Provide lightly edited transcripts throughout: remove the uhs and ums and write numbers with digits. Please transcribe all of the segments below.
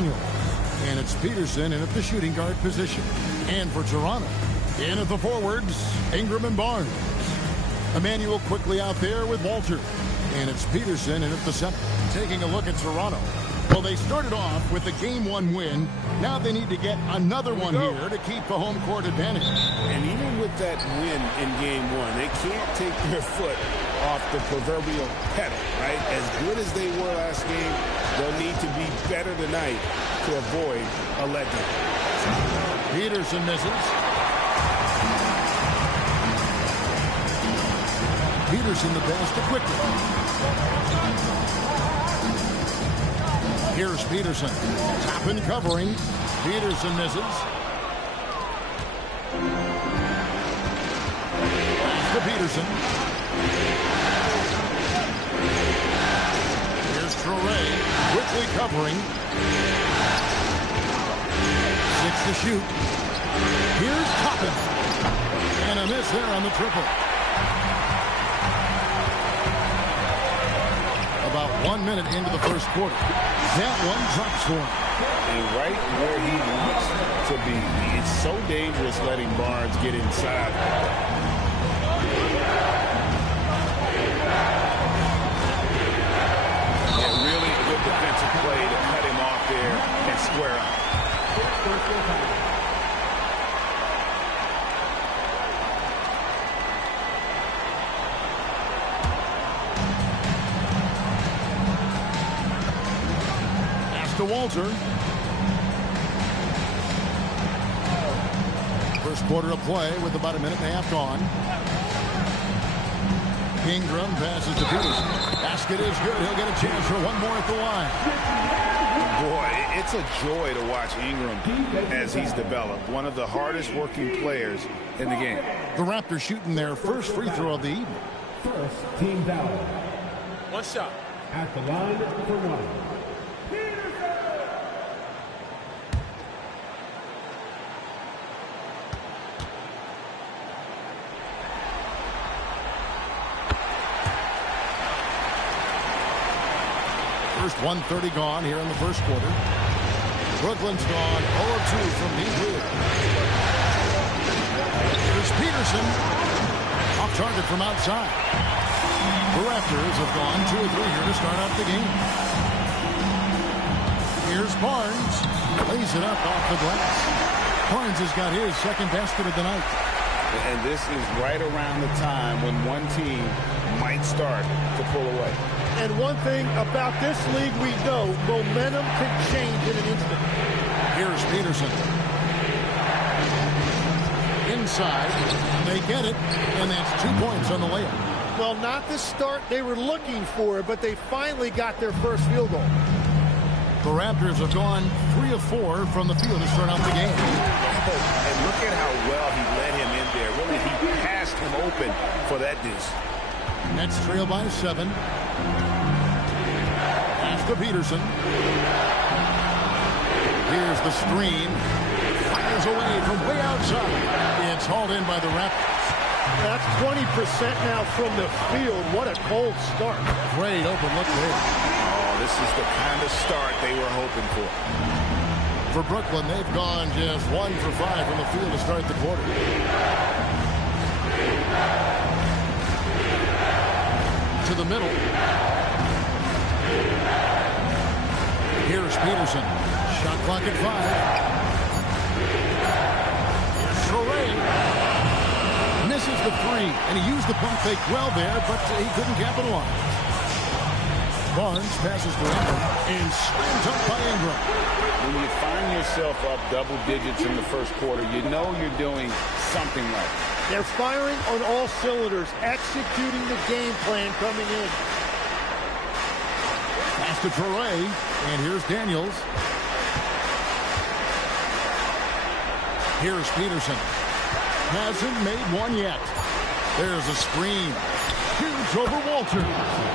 Daniels. And it's Peterson in at the shooting guard position. And for Toronto, in at the forwards, Ingram and Barnes. Emmanuel quickly out there with Walter. And it's Peterson in at the center. Taking a look at Toronto. Well, they started off with a Game 1 win. Now they need to get another one here to keep the home court advantage. And even with that win in Game 1, they can't take their foot off the proverbial pedal, right? As good as they were last game, they'll need to be better tonight to avoid a letdown. Peterson misses. Peterson the best to quickly. Here's Peterson. Top and covering. Peterson misses. Pass to Peterson. Here's Traore. Quickly covering. 6 to shoot. Here's Toppin. And a miss there on the triple. About 1 minute into the first quarter. That one drops for him. And right where he wants to be. It's so dangerous letting Barnes get inside. Yeah, really good defensive play to cut him off there and square up. To Walter. First quarter of play with about a minute and a half gone. Ingram passes to Peterson. Basket is good. He'll get a chance for one more at the line. Boy, it's a joy to watch Ingram as he's developed. One of the hardest working players in the game. The Raptors shooting their first free throw of the evening. First team foul. One shot. At the line for one. First 1:30 gone here in the first quarter. Brooklyn's gone 0-2 from deep here. Here's Peterson. Off target from outside. The Raptors have gone 2 or 3 here to start out the game. Here's Barnes. Lays it up off the glass. Barnes has got his second basket of the night. And this is right around the time when one team might start to pull away. And one thing about this league we know, momentum can change in an instant. Here's Peterson. Inside. They get it, and that's 2 points on the layup. Well, not the start they were looking for, but they finally got their first field goal. The Raptors have gone 3 of 4 from the field to start out the game. And look at how well he led him in there. Really, he passed him open for that deuce. Nets trail by 7. Pass to Peterson. Here's the screen. Fires away from way outside. It's hauled in by the Raptors. That's 20% now from the field. What a cold start. Great open look there. This is the kind of start they were hoping for. For Brooklyn, they've gone just 1 for 5 from the field to start the quarter. To the middle. Here's Peterson. Shot clock at 5. Here's Traore. Misses the 3, and he used the pump fake well there, but he couldn't capitalize. Barnes passes to Ingram and slammed up by Ingram. When you find yourself up double digits in the first quarter, you know you're doing something right. They're firing on all cylinders, executing the game plan coming in. Pass to Traore, and here's Daniels. Here's Peterson. Hasn't made one yet. There's a screen. Shoots over Walter.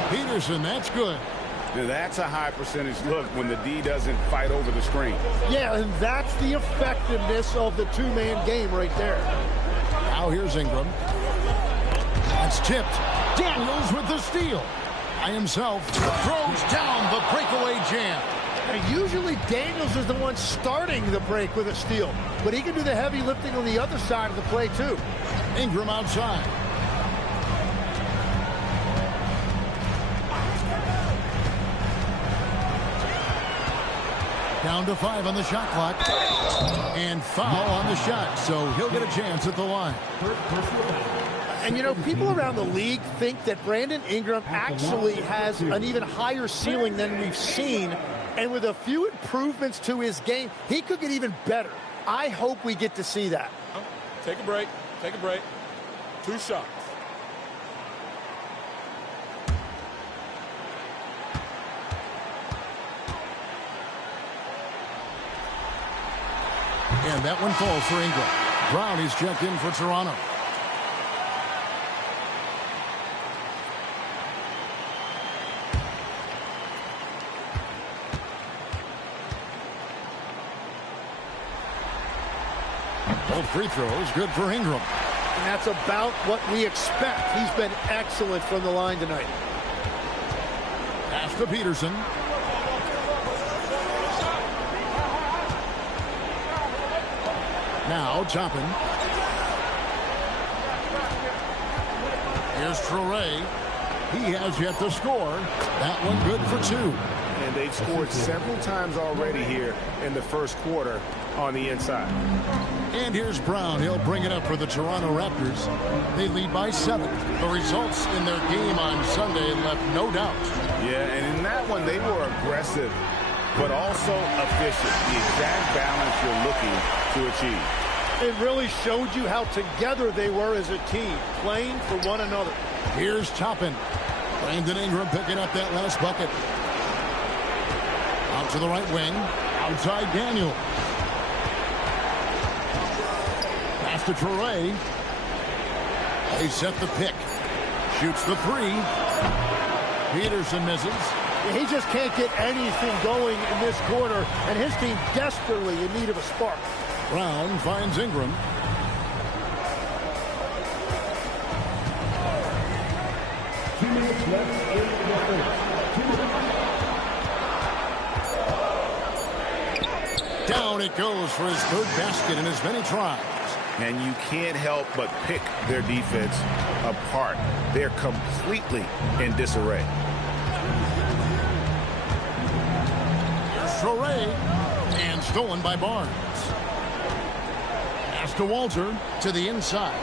Peterson, that's good. Now that's a high percentage look when the D doesn't fight over the screen. Yeah, and that's the effectiveness of the two-man game right there. Now here's Ingram. That's tipped. Daniels with the steal. By himself, throws down the breakaway jam. And usually Daniels is the one starting the break with a steal, but he can do the heavy lifting on the other side of the play too. Ingram outside. Down to 5 on the shot clock. And foul on the shot, so he'll get a chance at the line. And, you know, people around the league think that Brandon Ingram actually has an even higher ceiling than we've seen. And with a few improvements to his game, he could get even better. I hope we get to see that. Take a break. Take a break. 2 shots. And that one falls for Ingram. Brown is checked in for Toronto. Both free throws good for Ingram. And that's about what we expect. He's been excellent from the line tonight. Pass to Peterson. Now Toppin. Here's Traore. He has yet to score. That one good for 2. And they've scored several times already here in the first quarter on the inside. And here's Brown. He'll bring it up for the Toronto Raptors. They lead by 7. The results in their game on Sunday left no doubt. Yeah, and in that one, they were aggressive, but also efficient. The exact balance you're looking to achieve. It really showed you how together they were as a team, playing for one another. Here's Toppin. Brandon Ingram picking up that last bucket. Out to the right wing. Outside Daniel. Pass to Traore. They set the pick. Shoots the 3. Peterson misses. He just can't get anything going in this quarter, and his team desperately in need of a spark. Brown finds Ingram. Down it goes for his 3rd basket in as many tries. And you can't help but pick their defense apart. They're completely in disarray. Here's Traore. And stolen by Barnes. Pass to Walter to the inside.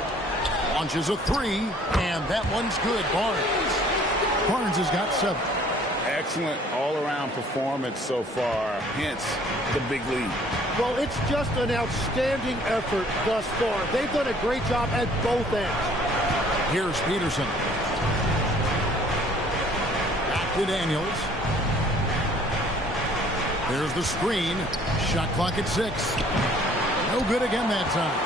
Launches a 3. And that one's good. Barnes has got 7. Excellent all-around performance so far, hence the big lead. Well, it's just an outstanding effort thus far. They've done a great job at both ends. Here's Peterson. Back to Daniels. There's the screen. Shot clock at 6. No good again that time.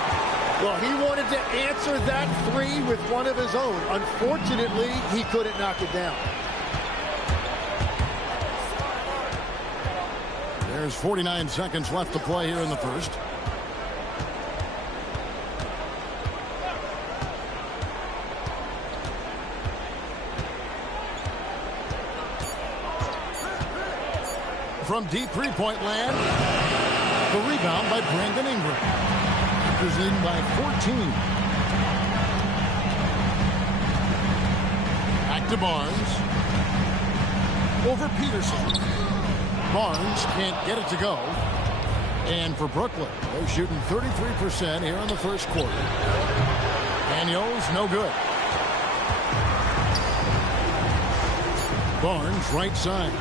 Well, he wanted to answer that 3 with one of his own. Unfortunately, he couldn't knock it down. There's 49 seconds left to play here in the first. From deep three-point land, the rebound by Brandon Ingram. Raptors leading by 14. Back to Barnes. Over Peterson. Barnes can't get it to go. And for Brooklyn, they're shooting 33% here in the first quarter. Daniels, no good. Barnes, right side.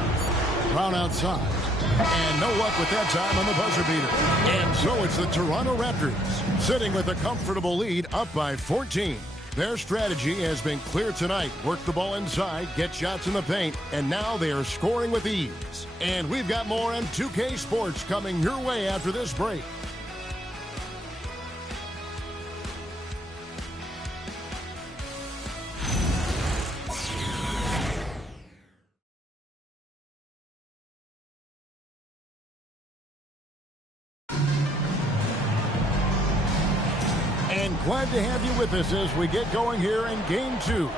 Brown outside. And no luck with that time on the buzzer beater. And so it's the Toronto Raptors sitting with a comfortable lead up by 14. Their strategy has been clear tonight. Work the ball inside, get shots in the paint, and now they are scoring with ease. And we've got more on 2K Sports coming your way after this break. And glad to have you with us as we get going here in Game 2.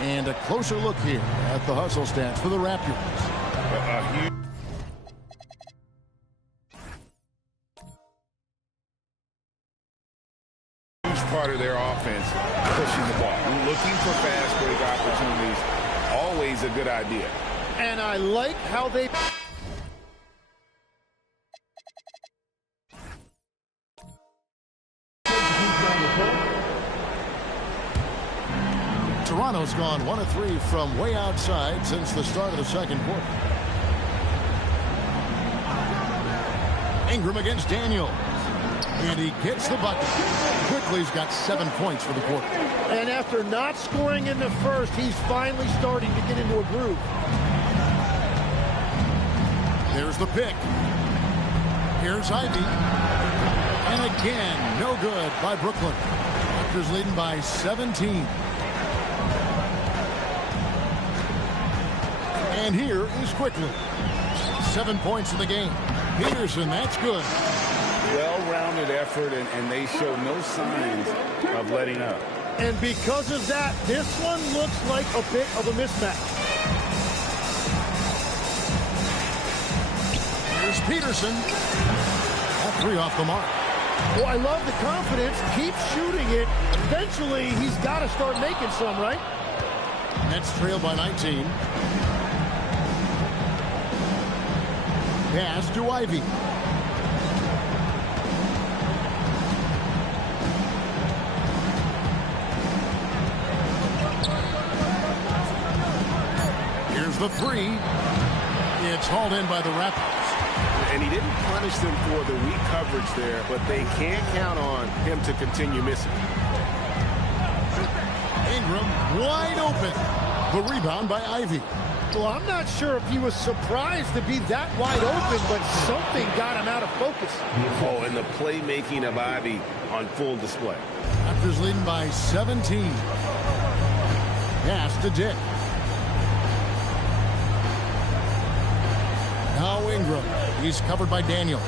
And a closer look here at the hustle stats for the Raptors. part of their offense, pushing the ball. Looking for fast break opportunities, always a good idea. And I like how they... Toronto's gone 1 of 3 from way outside since the start of the second quarter. Ingram against Daniels. And he gets the bucket. Quickly, he's got 7 points for the quarter. And after not scoring in the first, he's finally starting to get into a groove. There's the pick. Here's Ivy. And again, no good by Brooklyn. Raptors leading by 17. And here is Quickly. 7 points in the game. Peterson, that's good. Well-rounded effort, and they show no signs of letting up. And because of that, this one looks like a bit of a mismatch. Here's Peterson. All 3 off the mark. Well, I love the confidence. Keep shooting it. Eventually, he's got to start making some, right? Nets trail by 19. Pass to Ivy. Here's the 3. It's hauled in by the Raptors. And he didn't punish them for the weak coverage there, but they can't count on him to continue missing. Ingram wide open. The rebound by Ivy. Well, I'm not sure if he was surprised to be that wide open, but something got him out of focus. Oh, and the playmaking of Ivy on full display. Raptors leading by 17. Pass to Dick. Now Ingram. He's covered by Daniels.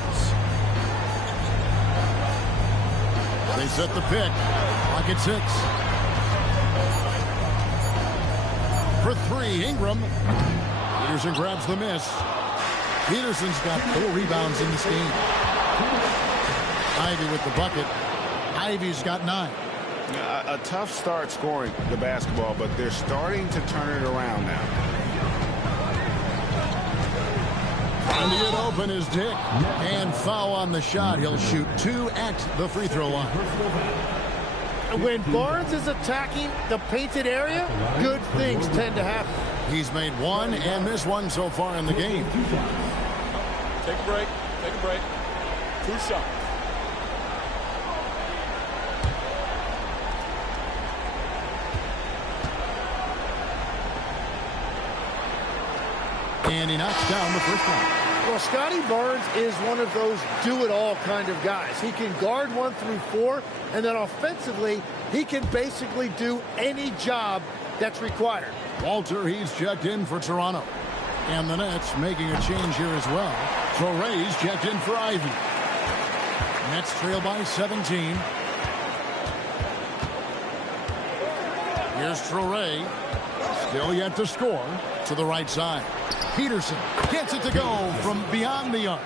They set the pick. Clock at 6. For 3, Ingram. Peterson grabs the miss. Peterson's got 4 rebounds in this game. Ivy with the bucket. Ivy's got 9. A tough start scoring the basketball, but they're starting to turn it around now. And to get open is Dick. And foul on the shot. He'll shoot 2 at the free throw line. When Barnes is attacking the painted area, good things tend to happen. He's made 1 and missed 1 so far in the game. Take a break. Take a break. 2 shots. And he knocks down the first one. Well, Scotty Barnes is one of those do-it-all kind of guys. He can guard 1 through 4, and then offensively, he can basically do any job that's required. Walter, he's checked in for Toronto. And the Nets making a change here as well. Torrey's checked in for Ivy. Nets trail by 17. Here's Torrey. Still yet to score. To the right side. Peterson gets it to go from beyond the arc.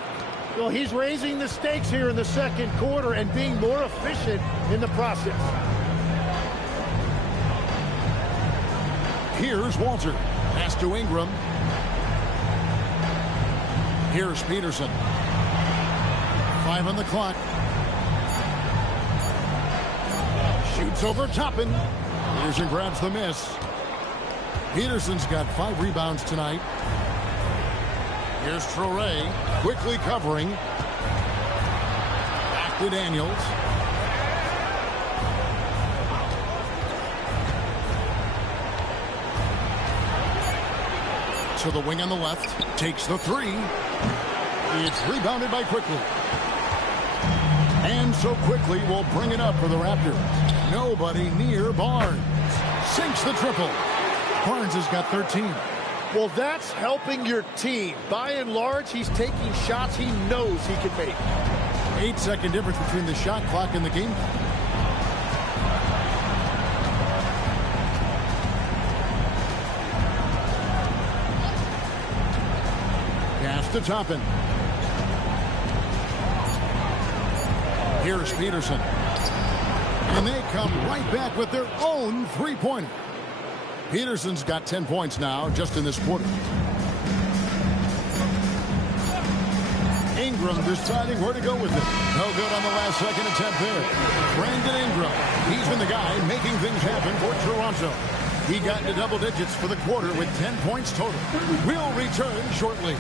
Well, he's raising the stakes here in the second quarter and being more efficient in the process. Here's Walter. Pass to Ingram. Here's Peterson. 5 on the clock. Shoots over Toppin. Peterson grabs the miss. Peterson's got 5 rebounds tonight. Here's Torrey, quickly covering. Back to Daniels. To the wing on the left. Takes the 3. It's rebounded by Quickly. And so Quickly will bring it up for the Raptors. Nobody near Barnes. Sinks the triple. Barnes has got 13. Well, that's helping your team. By and large, he's taking shots he knows he can make. 8-second difference between the shot clock and the game. Pass to Toppin. Here's Peterson. And they come right back with their own three-pointer. Peterson's got 10 points now just in this quarter. Ingram deciding where to go with it. No good on the last second attempt there. Brandon Ingram. He's been the guy making things happen for Toronto. He got into double digits for the quarter with 10 points total. We'll return shortly.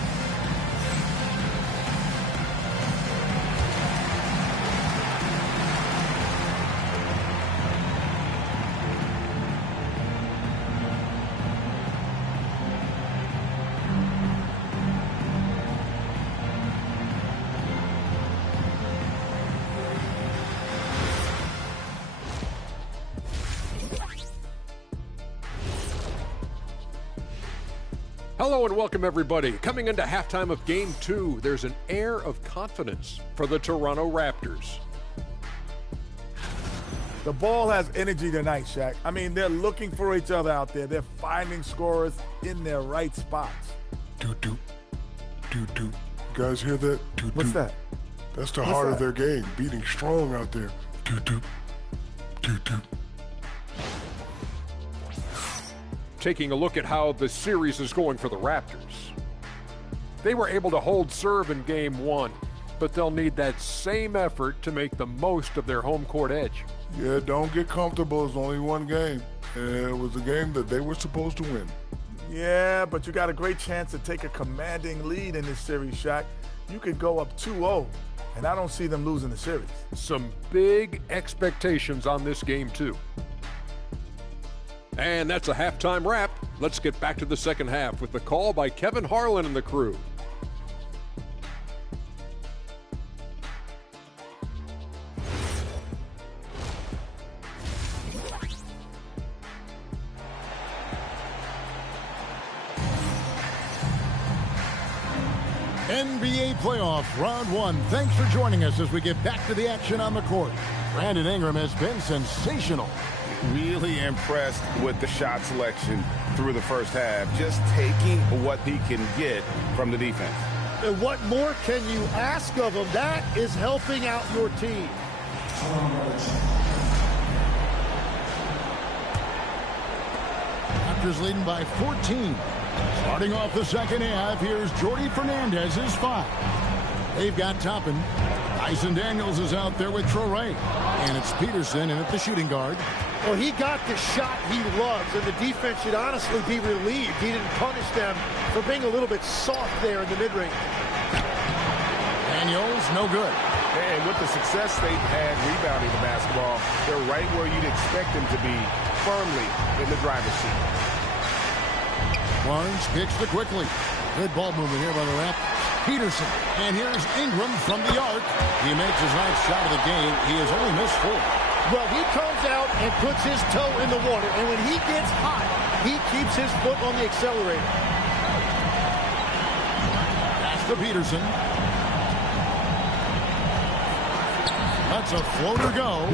Hello and welcome, everybody. Coming into halftime of Game 2, there's an air of confidence for the Toronto Raptors. The ball has energy tonight, Shaq. I mean, they're looking for each other out there. They're finding scorers in their right spots. Doo-doo. Doo-doo. You guys hear that? Doo-doo. What's that? That's the heart of their game, beating strong out there. Doo-doo. Doo-doo. Taking a look at how the series is going for the Raptors. They were able to hold serve in Game 1, but they'll need that same effort to make the most of their home court edge. Yeah, don't get comfortable. It's only one game. And it was a game that they were supposed to win. Yeah, but you got a great chance to take a commanding lead in this series, Shaq. You could go up 2-0, and I don't see them losing the series. Some big expectations on this game, too. And that's a halftime wrap. Let's get back to the second half with the call by Kevin Harlan and the crew. NBA playoff round 1. Thanks for joining us as we get back to the action on the court. Brandon Ingram has been sensational. Really impressed with the shot selection through the first half. Just taking what he can get from the defense. And what more can you ask of him? That is helping out your team. Raptors leading by 14. Starting off the second half, here's Jordy Fernandez's 5. They've got Toppin. Dyson Daniels is out there with Traore. And it's Peterson in at the shooting guard. Well, he got the shot he loves, and the defense should honestly be relieved. He didn't punish them for being a little bit soft there in the mid-range. Daniels, no good. And with the success they've had rebounding the basketball, they're right where you'd expect them to be, firmly in the driver's seat. Barnes kicks to quickly. Good ball movement here by the Raptors. Peterson, and here's Ingram from the arc. He makes his ninth shot of the game. He has only missed 4. Well, he comes out and puts his toe in the water, and when he gets hot, he keeps his foot on the accelerator. Pass to Peterson. Lets a floater go.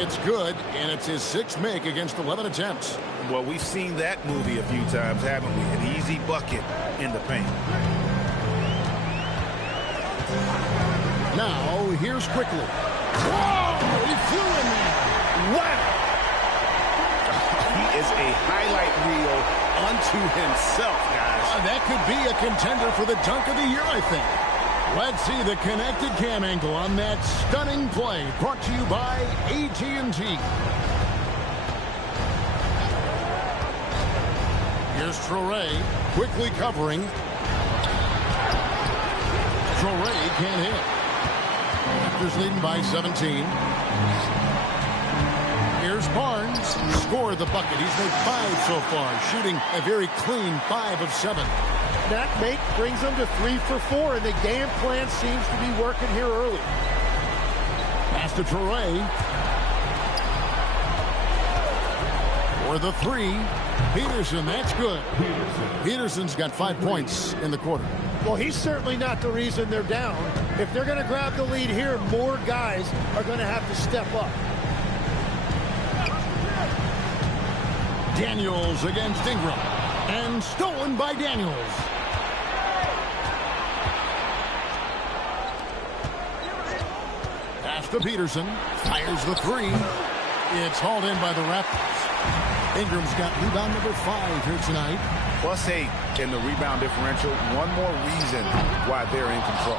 It's good, and it's his 6th make against 11 attempts. Well, we've seen that movie a few times, haven't we? An easy bucket in the paint. Now, here's Quickly. Whoa! He flew in there. Wow! He is a highlight reel unto himself, guys. That could be a contender for the dunk of the year, I think. Let's see the connected cam angle on that stunning play. Brought to you by AT&T. Here's Traore, quickly covering. Traore can't hit. Raptors leading by 17. Here's Barnes. Scored the bucket. He's made 5 so far, shooting a very clean 5 of 7. That make brings them to 3 for 4, and the game plan seems to be working here early. Pass to Traore. For the 3. Peterson, that's good. Peterson's got 5 points in the quarter. Well, he's certainly not the reason they're down. If they're going to grab the lead here, more guys are going to have to step up. Daniels against Ingram. And stolen by Daniels. Pass to Peterson. Fires the 3. It's hauled in by the Raptors. Ingram's got rebound number 5 here tonight. +8 in the rebound differential. One more reason why they're in control.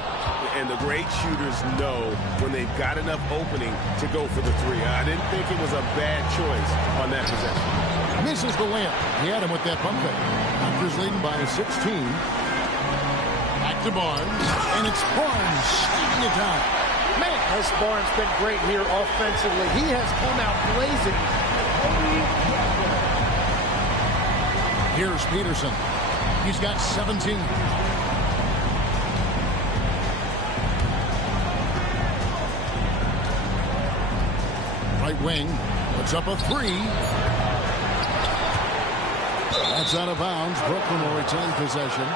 And the great shooters know when they've got enough opening to go for the three. I didn't think it was a bad choice on that possession. Misses the layup. He had him with that pump fake. Raptors leading by 16. Back to Barnes. And it's Barnes shooting it down. Man, has Barnes been great here offensively. He has come out blazing. Here's Peterson. He's got 17. Right wing. Puts up a 3. That's out of bounds. Brooklyn will retain possession.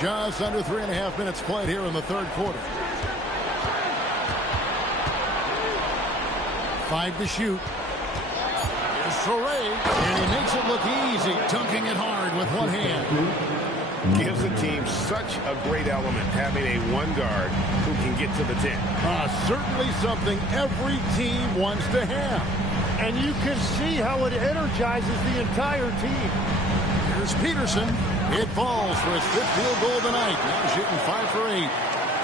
Just under 3.5 minutes played here in the third quarter. 5 to shoot. Here's Torrey, and he makes it look easy, dunking it hard with one hand. Gives the team such a great element having a one guard who can get to the 10. Certainly something every team wants to have. And you can see how it energizes the entire team. Here's Peterson. It falls for his 5th field goal of the night. Now shooting 5 for 8.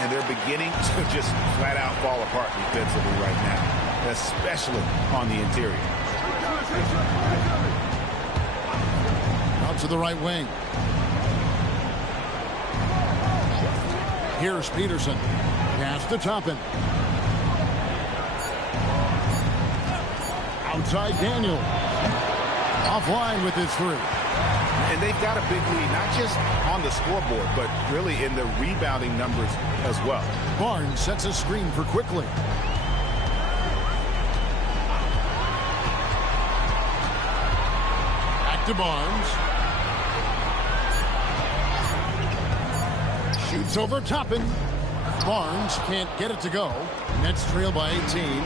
And they're beginning to just flat out fall apart defensively right now, especially on the interior. Out to the right wing. Here's Peterson. Pass to Toppin. Outside Daniel. Offline with his 3. And they've got a big lead, not just on the scoreboard, but really in the rebounding numbers as well. Barnes sets a screen for Quickly. Back to Barnes. Shoots over Toppin. Barnes can't get it to go. Nets trail by 18.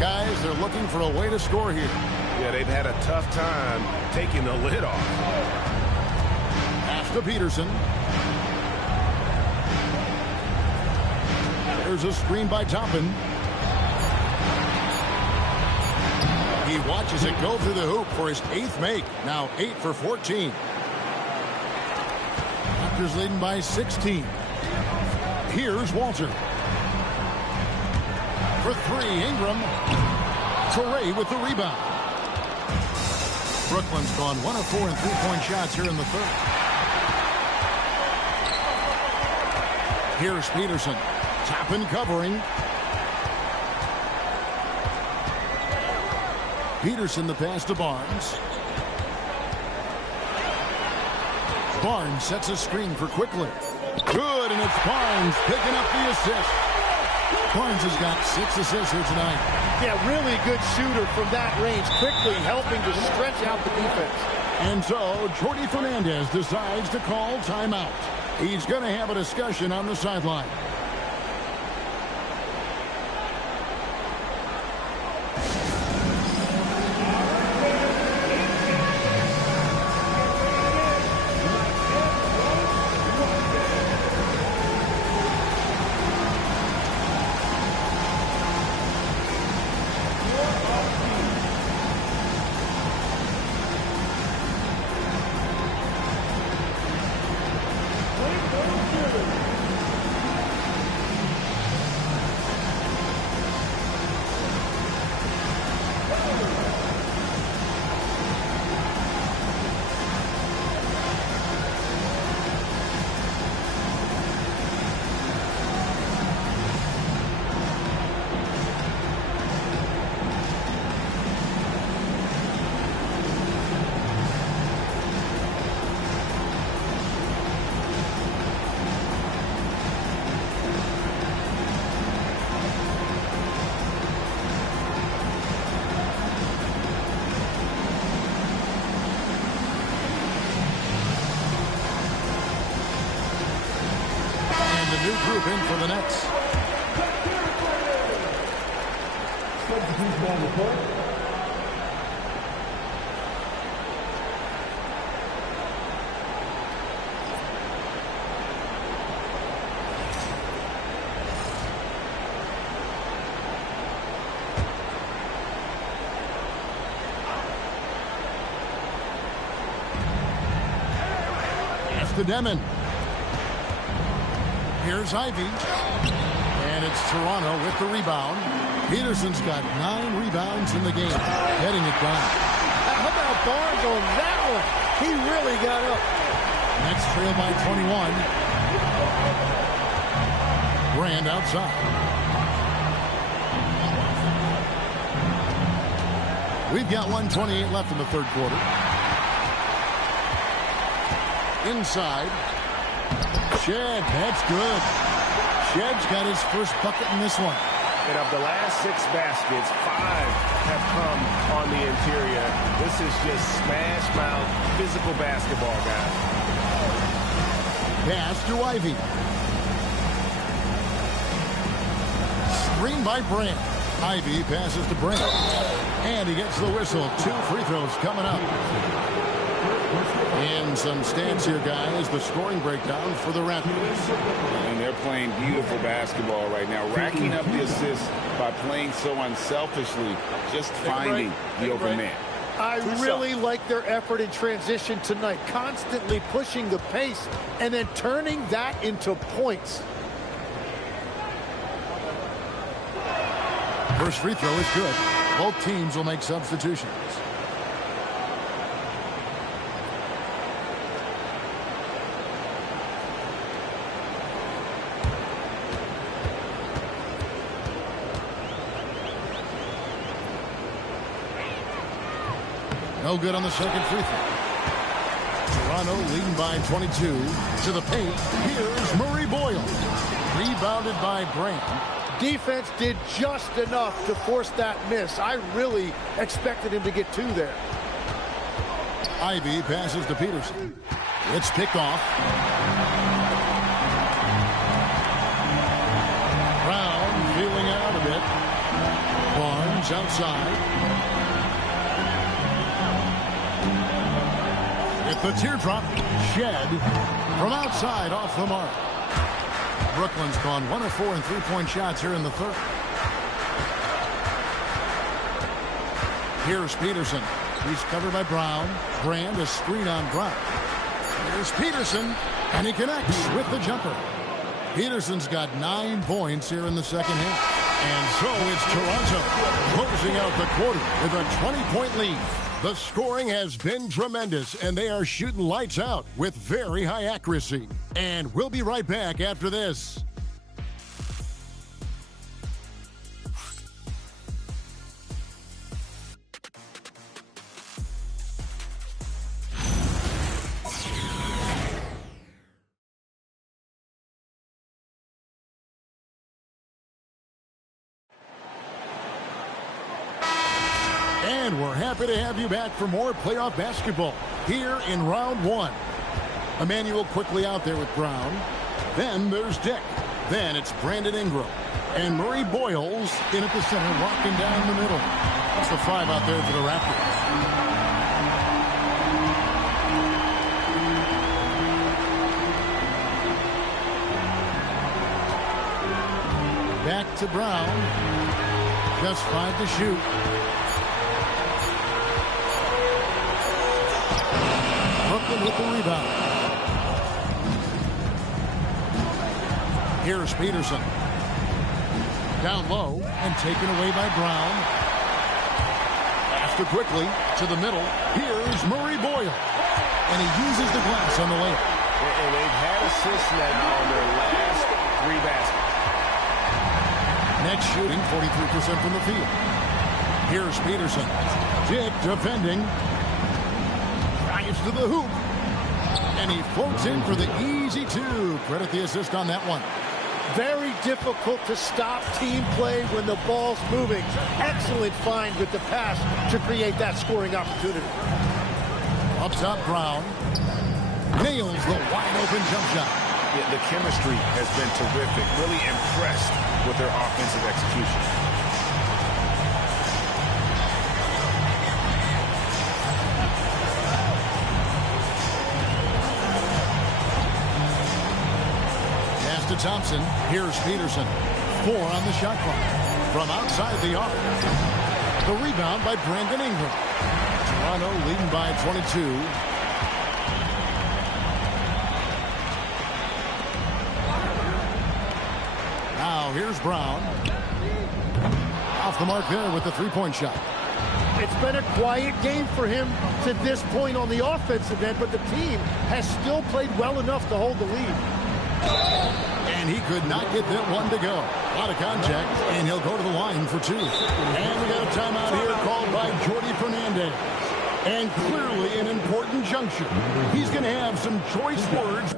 Guys, they're looking for a way to score here. Yeah, they've had a tough time taking the lid off. Pass to Peterson. There's a screen by Toppin. He watches it go through the hoop for his 8th make. Now 8 for 14. Raptors leading by 16. Here's Walter. For 3, Ingram. Torrey with the rebound. Brooklyn's gone 1 of 4 in 3-point shots here in the third. Here's Peterson. Toppin covering. Peterson the pass to Barnes. Barnes sets a screen for Quickly. Good, and it's Barnes picking up the assist. Barnes has got 6 assists here tonight. Yeah, really good shooter from that range, quickly helping to stretch out the defense. And so, Jordi Fernandez decides to call timeout. He's going to have a discussion on the sideline. New group in for the Nets. to Demon. Here's Ivy. And it's Toronto with the rebound. Peterson's got 9 rebounds in the game. Heading it down. How about Barnes on that one? He really got up. Next trail by 21. Brand outside. We've got 1:28 left in the third quarter. Inside. Shed, that's good. Shed's got his first bucket in this one. And of the last 6 baskets, 5 have come on the interior. This is just smash mouth physical basketball, guys. Pass to Ivy. Screen by Brand. Ivy passes to Brand. And he gets the whistle. 2 free throws coming up. And some stats here, guys. The scoring breakdown for the Raptors. And they're playing beautiful basketball right now. Racking up the assists by playing so unselfishly. Just finding the open man. I really like their effort in transition tonight. Constantly pushing the pace and then turning that into points. First free throw is good. Both teams will make substitutions. No good on the second free throw. Toronto leading by 22. To the paint. Here's Murray Boyle. Rebounded by Brand. Defense did just enough to force that miss. I really expected him to get 2 there. Ivy passes to Peterson. It's picked off. Brown feeling out a bit. Barnes outside. With the teardrop, Shed from outside off the mark. Brooklyn's gone 1 of 4 in 3-point shots here in the third. Here's Peterson. He's covered by Brown. Brand, a screen on Brown. Here's Peterson, and he connects with the jumper. Peterson's got 9 points here in the second half. And so it's Toronto closing out the quarter with a 20-point lead. The scoring has been tremendous, and they are shooting lights out with very high accuracy. And we'll be right back after this. And we're happy to have you back for more playoff basketball here in round 1. Emmanuel quickly out there with Brown. Then there's Dick. Then it's Brandon Ingram. And Murray Boyles in at the center, locking down the middle. That's the 5 out there for the Raptors. Back to Brown. Just 5 to shoot. Brooklyn with the rebound. Here's Peterson. Down low and taken away by Brown. After quickly to the middle. Here's Murray Boyle. And he uses the glass on the layup. And they've had assists now on their last 3 baskets. Next shooting, 43% from the field. Here's Peterson. Dick defending. Drives to the hoop. And he floats in for the easy 2. Credit the assist on that one. Very difficult to stop team play when the ball's moving. Excellent find with the pass to create that scoring opportunity. Up top, Brown. Nails the wide open jump shot. Yeah, the chemistry has been terrific. Really impressed with their offensive execution. Thompson. Here's Peterson. 4 on the shot clock. From outside the arc. The rebound by Brandon Ingram. Toronto leading by 22. Now here's Brown. Off the mark there with the three-point shot. It's been a quiet game for him to this point on the offensive end, but the team has still played well enough to hold the lead. And he could not get that one to go. Out of contact, and he'll go to the line for two. And we got a timeout here called by Jordi Fernandez. And clearly an important juncture. He's going to have some choice words.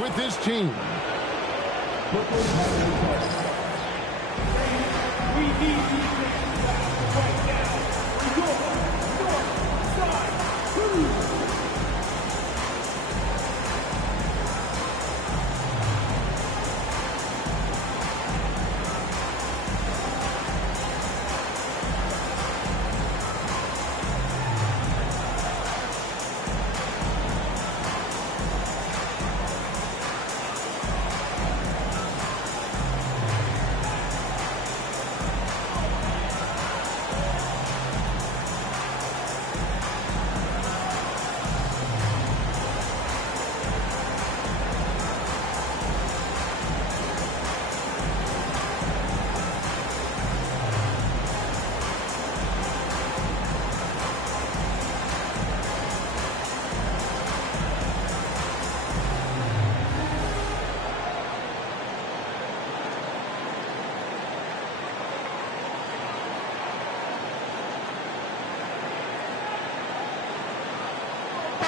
With this team. We need you right now. North side, two.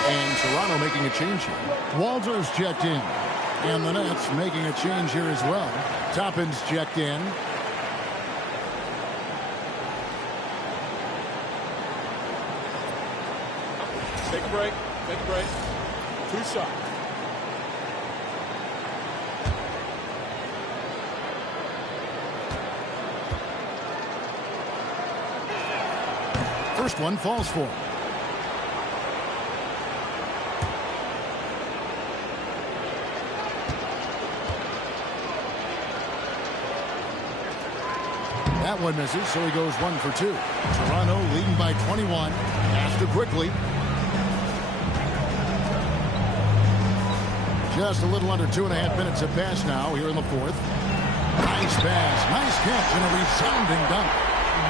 And Toronto making a change here. Walters checked in. And the Nets making a change here as well. Toppin's checked in. Take a break. Take a break. Two shots. First one falls for him. That one misses, so he goes 1 for 2. Toronto leading by 21. After quickly. Just a little under 2.5 minutes have passed now here in the fourth. Nice pass, nice catch, and a resounding dunk.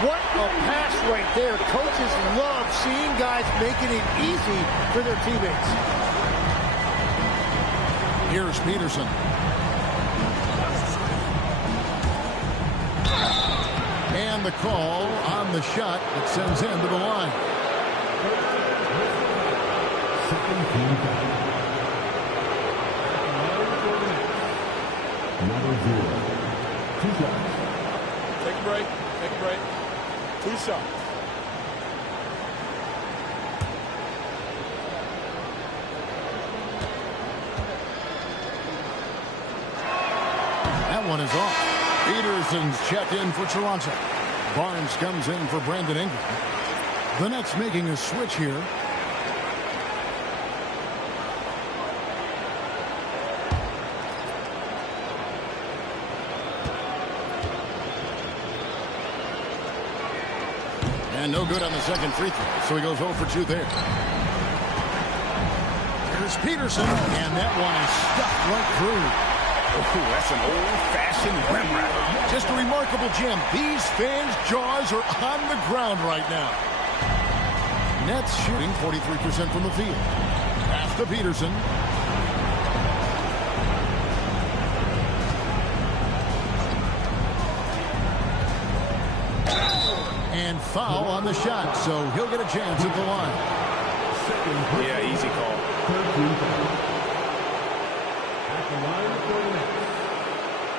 What a pass right there. Coaches love seeing guys making it easy for their teammates. Here's Peterson. And the call on the shot that sends him to the line. Take a break. Take a break. Two shots. That one is off. Peterson's checked in for Toronto. Barnes comes in for Brandon Ingram. The Nets making a switch here. And no good on the second free throw, so he goes 0 for 2 there. Here's Peterson, and that one is stuffed right through. Oh, that's an old-fashioned rim wrap. Just a remarkable jam. These fans' jaws are on the ground right now. Nets shooting 43% from the field. Pass to Peterson. And foul on the shot, so he'll get a chance at the line. Yeah, easy call. At the line for the Nets.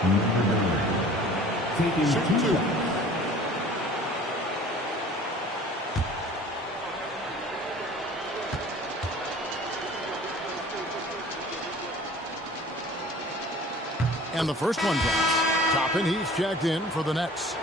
Number 9. Taking Shoot two. And the first one drops. Toppin, he's checked in for the Nets.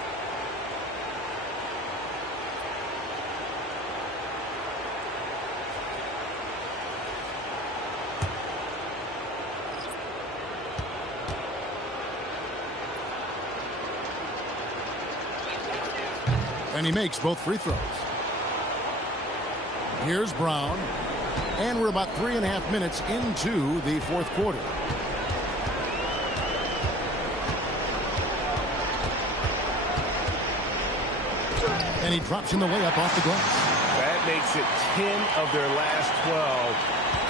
And he makes both free throws. Here's Brown. And we're about 3.5 minutes into the fourth quarter. And he drops in the layup off the glass. That makes it 10 of their last 12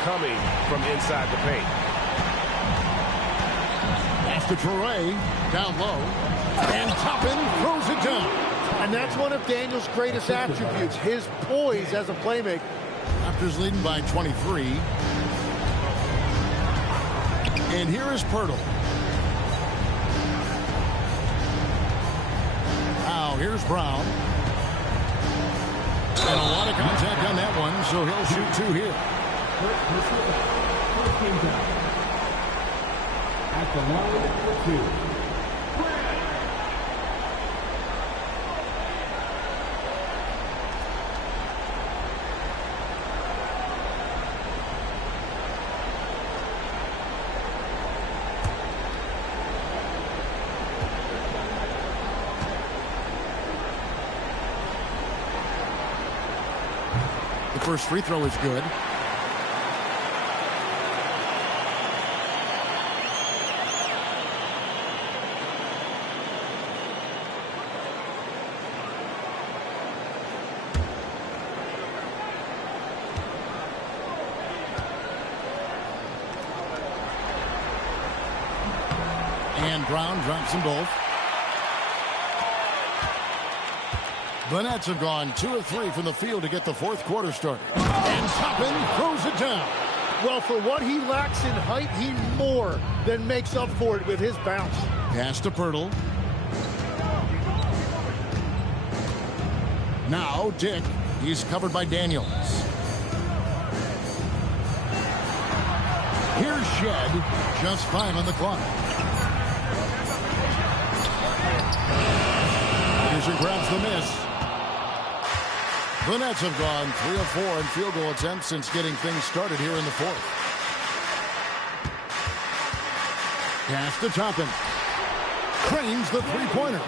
coming from inside the paint. Pass to Traore, down low. And Toppin throws it down. And that's one of Daniel's greatest attributes, his poise as a playmaker. Raptors leading by 23. And here is Pirtle. Now here's Brown. And a lot of contact on that one, so he'll shoot two here. At the line for two. The first free throw is good. And Brown drops them both. The Nets have gone 2 of 3 from the field to get the fourth quarter started. And Toppin throws it down. Well, for what he lacks in height, he more than makes up for it with his bounce. Pass to Pirtle. Now Dick. He's covered by Daniels. Here's Shed. Just 5 on the clock. Peterson grabs the miss. The Nets have gone 3 of 4 in field goal attempts since getting things started here in the fourth. Pass to Toppin. Cranes the three-pointer.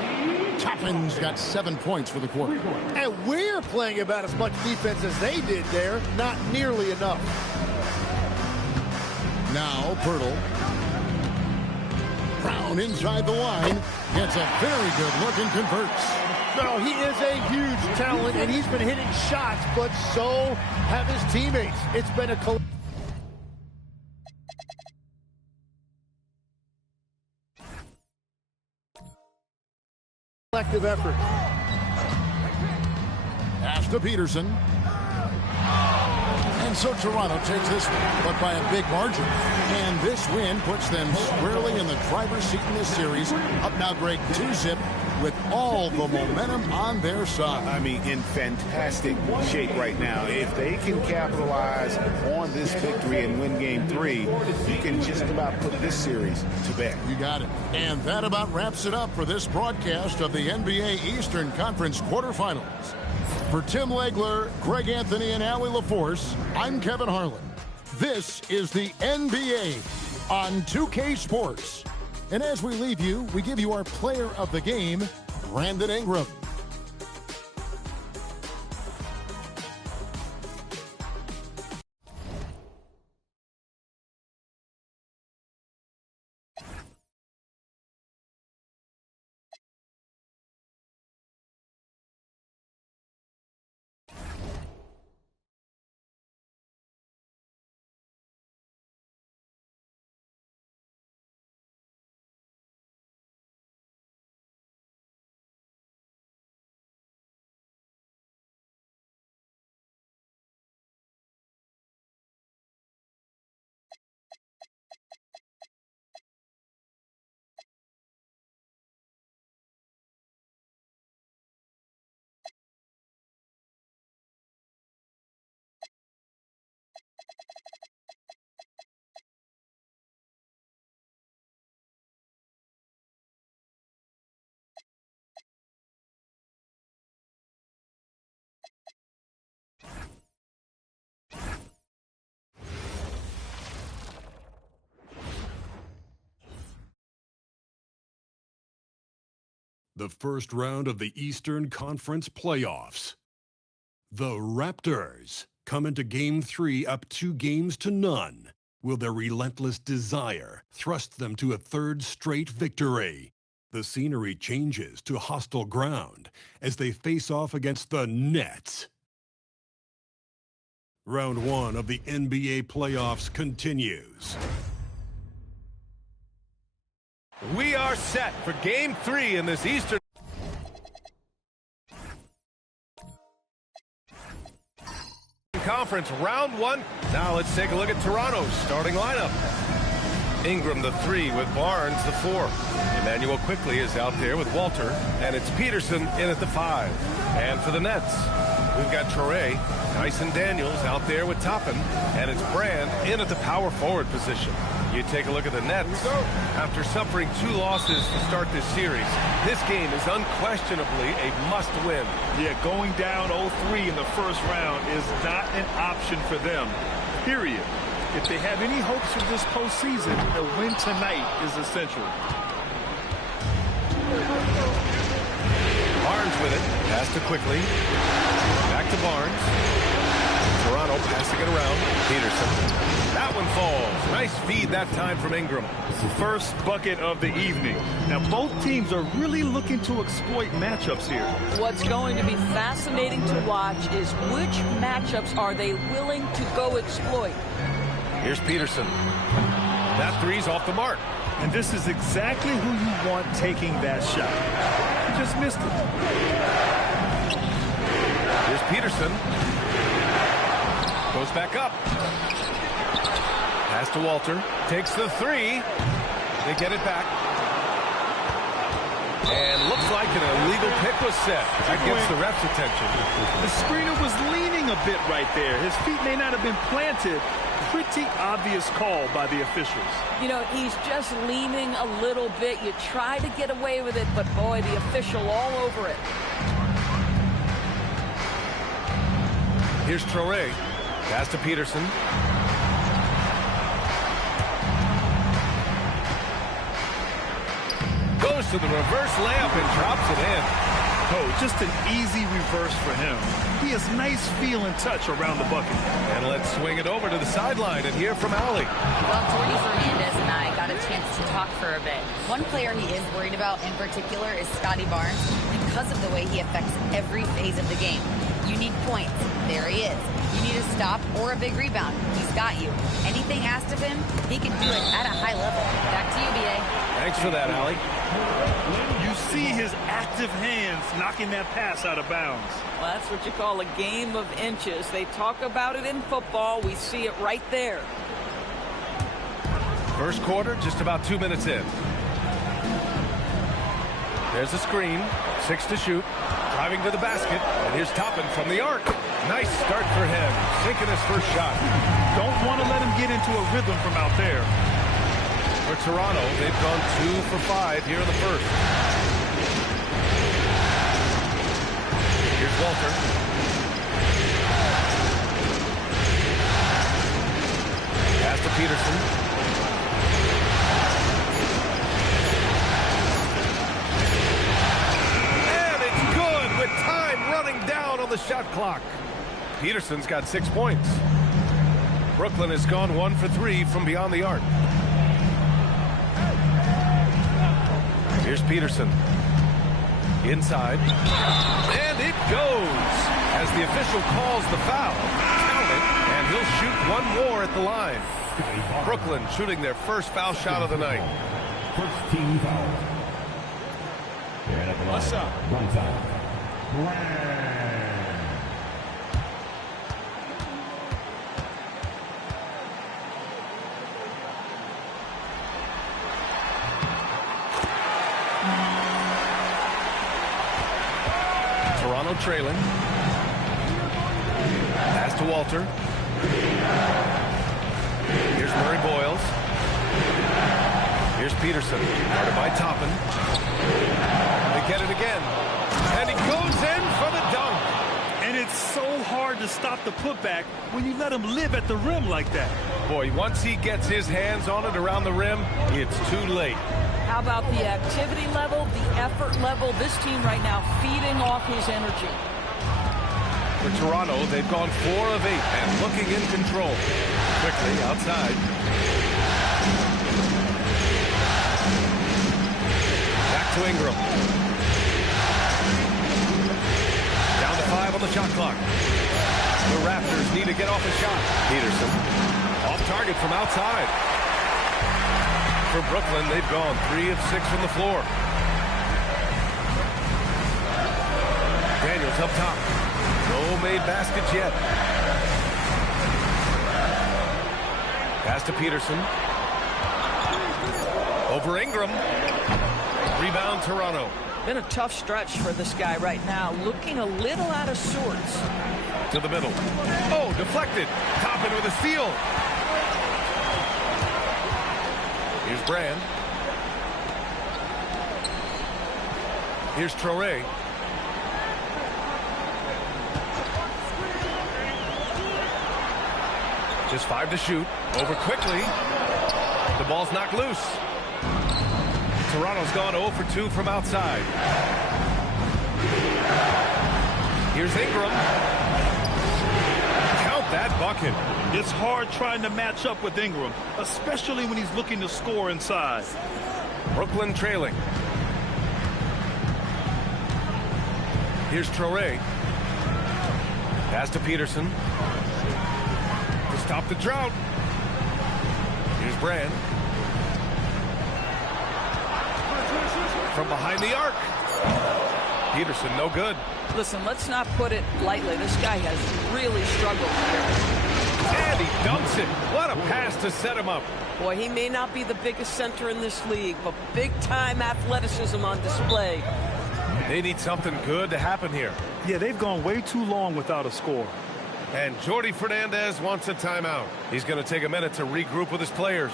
Toppin's got 7 points for the quarter. And we're playing about as much defense as they did there. Not nearly enough. Now Pirtle. Brown inside the line. Gets a very good look and converts. No, he is a huge talent, and he's been hitting shots, but so have his teammates. It's been a collective effort. Pass to Peterson. And so Toronto takes this one, but by a big margin. And this win puts them squarely in the driver's seat in this series. Up now, Greg, 2-zip. With all the momentum on their side. I mean, in fantastic shape right now. If they can capitalize on this victory and win game 3, you can just about put this series to bed. You got it. And that about wraps it up for this broadcast of the NBA Eastern Conference quarterfinals. For Tim Legler, Greg Anthony, and Allie LaForce, I'm Kevin Harlan. This is the NBA on 2K Sports. And as we leave you, we give you our player of the game, Brandon Ingram. The first round of the Eastern Conference playoffs. The Raptors come into Game 3 up 2-0. Will their relentless desire thrust them to a third straight victory? The scenery changes to hostile ground as they face off against the Nets. Round 1 of the NBA playoffs continues. We are set for Game 3 in this Eastern Conference Round 1. Now let's take a look at Toronto's starting lineup. Ingram the 3 with Barnes the 4. Emmanuel quickly is out there with Walter, and it's Peterson in at the 5. And for the Nets, we've got Traore, Dyson Daniels out there with Toppin, and it's Brand in at the power forward position. You take a look at the Nets. After suffering 2 losses to start this series, this game is unquestionably a must-win. Yeah, going down 0-3 in the first round is not an option for them, period. If they have any hopes for this postseason, a win tonight is essential. Barnes with it. Pass to quickly. Back to Barnes. Toronto passing it around. Peterson. That one falls. Nice feed that time from Ingram. First bucket of the evening. Now, both teams are really looking to exploit matchups here. What's going to be fascinating to watch is which matchups are they willing to go exploit. Here's Peterson. That 3's off the mark. And this is exactly who you want taking that shot. He just missed it. Here's Peterson. Goes back up. Pass to Walter. Takes the 3. They get it back. And looks like an illegal pick was set. That gets the ref's attention. The screener was leaning a bit right there. His feet may not have been planted. Pretty obvious call by the officials. You know, he's just leaning a little bit. You try to get away with it, but boy, the official all over it. Here's Traore. Pass to Peterson. Goes to the reverse layup and drops it in. Oh, just an easy reverse for him. He has nice feel and touch around the bucket. And let's swing it over to the sideline and hear from Allie. Well, Jordy Fernandez and I got a chance to talk for a bit. One player he is worried about in particular is Scotty Barnes because of the way he affects every phase of the game. You need points. There he is. You need a stop or a big rebound. He's got you. Anything asked of him, he can do it at a high level. Back to you, B.A. Thanks for that, Allie. You see his active hands knocking that pass out of bounds. Well, that's what you call a game of inches. They talk about it in football. We see it right there. First quarter, just about 2 minutes in. There's a screen. 6 to shoot. Driving to the basket. And here's Toppin from the arc. Nice start for him. Sinking his first shot. Don't want to let him get into a rhythm from out there. For Toronto, they've gone 2 for 5 here in the first. Here's Walter. Pass to Peterson. And it's good with time running down on the shot clock. Peterson's got 6 points. Brooklyn has gone 1 for 3 from beyond the arc. Here's Peterson. Inside. And it goes. As the official calls the foul. Count it. And he'll shoot 1 more at the line. Brooklyn shooting their first foul shot of the night. First team foul. What's up? One foul. Toronto trailing. Pass to Walter. Here's Murray Boyles. Here's Peterson. Guarded by Toppin. They get it again. And he goes in for the dunk. And it's so hard to stop the putback when you let him live at the rim like that. Boy, once he gets his hands on it around the rim, it's too late. How about the activity level, the effort level? This team right now feeding off his energy. For Toronto, they've gone 4 of 8 and looking in control. Quickly outside. Back to Ingram. Down to 5 on the shot clock. The Raptors need to get off a shot. Peterson off target from outside. For Brooklyn, they've gone 3 of 6 from the floor. Daniels up top. No made baskets yet. Pass to Peterson. Over Ingram. Rebound Toronto. Been a tough stretch for this guy right now. Looking a little out of sorts. To the middle. Oh, deflected. Toppin with a steal. Here's Brand. Here's Traoré. Just 5 to shoot. Over quickly. The ball's knocked loose. Toronto's gone 0 for 2 from outside. Here's Ingram. Count that bucket. It's hard trying to match up with Ingram, especially when he's looking to score inside. Brooklyn trailing. Here's Traoré. Pass to Peterson. To stop the drought. Here's Brand. From behind the arc. Peterson, no good. Listen, let's not put it lightly. This guy has really struggled here. And he dumps it. What a pass to set him up. Boy, he may not be the biggest center in this league, but big-time athleticism on display. They need something good to happen here. Yeah, they've gone way too long without a score. And Jordi Fernandez wants a timeout. He's going to take a minute to regroup with his players.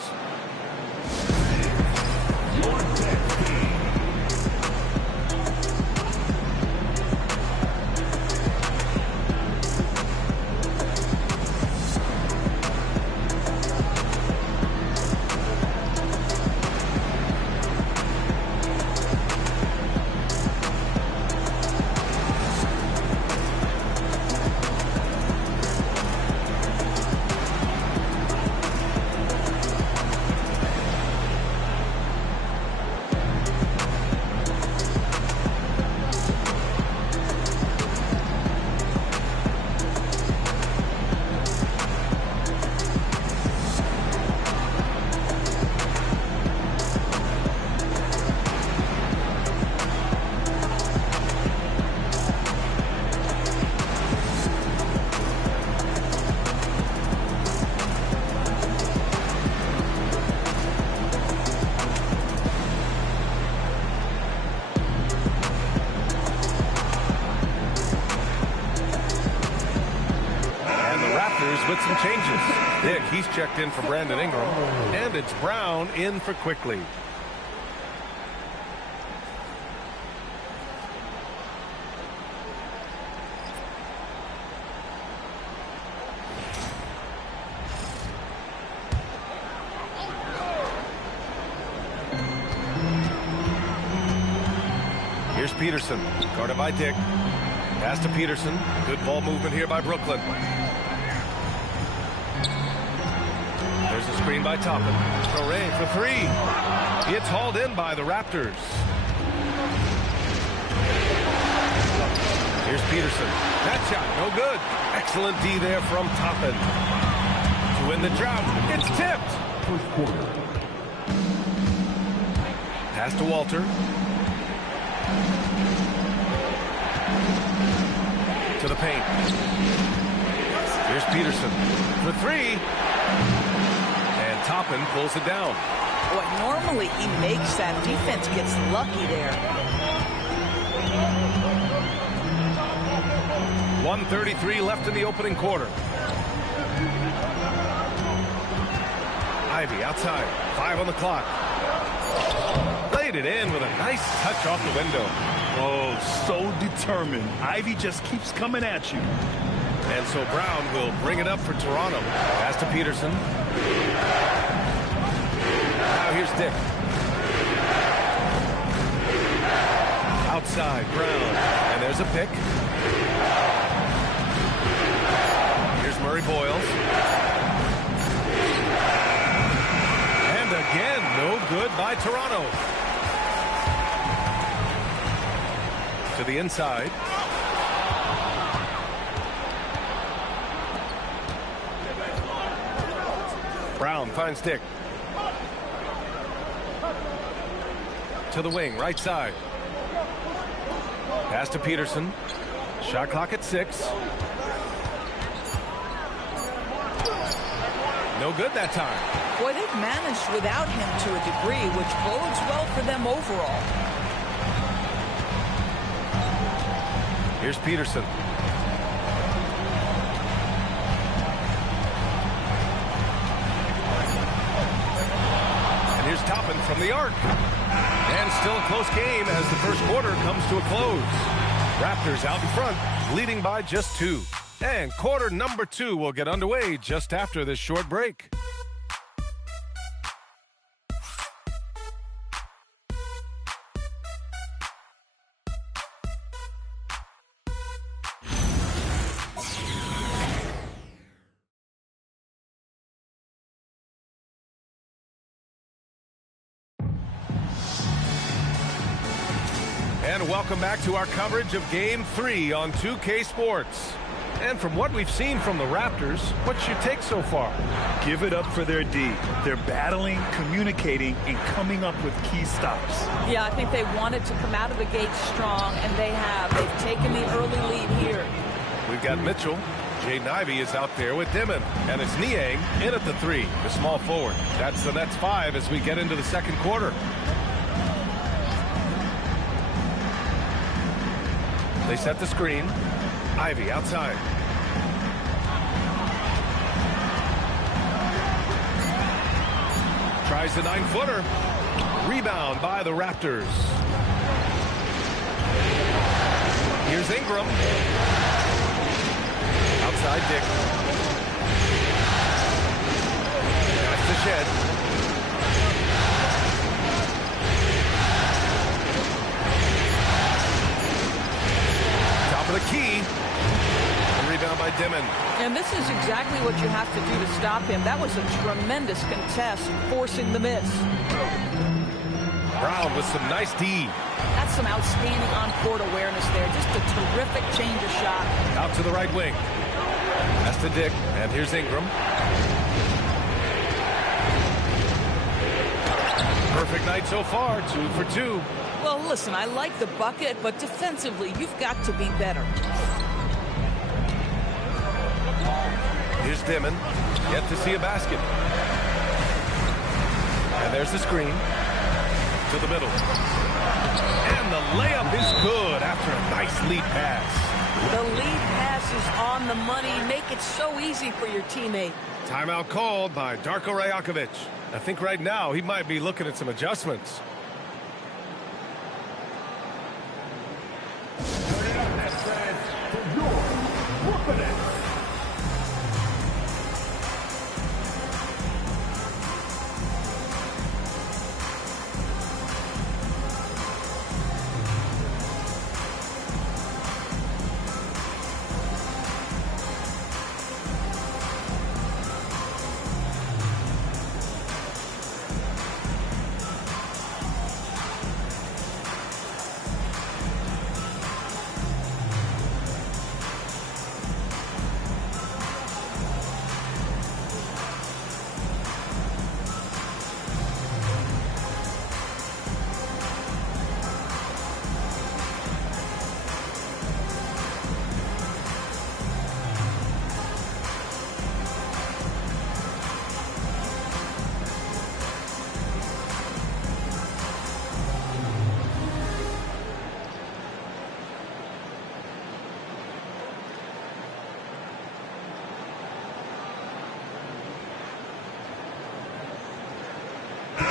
With some changes. Dick, he's checked in for Brandon Ingram. And it's Brown in for Quickly. Here's Peterson. Guarded by Dick. Pass to Peterson. Good ball movement here by Brooklyn. There's a screen by Toppin. Traoré for 3. It's hauled in by the Raptors. Here's Peterson. That shot, no good. Excellent D there from Toppin. To win the drought, it's tipped. First quarter. Pass to Walter. To the paint. Here's Peterson for 3. Toppin pulls it down. Boy, normally he makes that. Defense gets lucky there. 1:33 left in the opening quarter. Ivy outside. 5 on the clock. Laid it in with a nice touch off the window. Oh, so determined. Ivy just keeps coming at you. And so Brown will bring it up for Toronto. Pass to Peterson. Now here's Dick. Outside, Brown. And there's a pick. Here's Murray Boyles. And again, no good by Toronto. To the inside. Brown finds Dick. To the wing, right side. Pass to Peterson. Shot clock at 6. No good that time. Boy, they've managed without him to a degree, which bodes well for them overall. Here's Peterson. And here's Toppin from the arc. And still a close game as the first quarter comes to a close. Raptors out in front, leading by just 2. And quarter number 2 will get underway just after this short break. And welcome back to our coverage of Game 3 on 2K Sports. And from what we've seen from the Raptors, what's your take so far? Give it up for their D. They're battling, communicating, and coming up with key stops. Yeah, I think they wanted to come out of the gate strong, and they have. They've taken the early lead here. We've got Mitchell. Jaden Ivey is out there with Dimon. And it's Niang in at the 3, the small forward. That's the Nets 5 as we get into the second quarter. They set the screen. Ivey outside. Tries the 9-footer. Rebound by the Raptors. Here's Ingram. Outside Dick. That's the Shed. Top of the key. Rebound by Dimon. And this is exactly what you have to do to stop him. That was a tremendous contest, forcing the miss. Brown with some nice D. That's some outstanding on-court awareness there. Just a terrific change of shot. Out to the right wing. That's to Dick. And here's Ingram. Perfect night so far. 2 for 2. Well, listen, I like the bucket, but defensively, you've got to be better. Here's Dimon. Yet to see a basket. And there's the screen. To the middle. And the layup is good after a nice lead pass. The lead pass is on the money. Make it so easy for your teammate. Timeout called by Darko Rajakovic. I think right now he might be looking at some adjustments.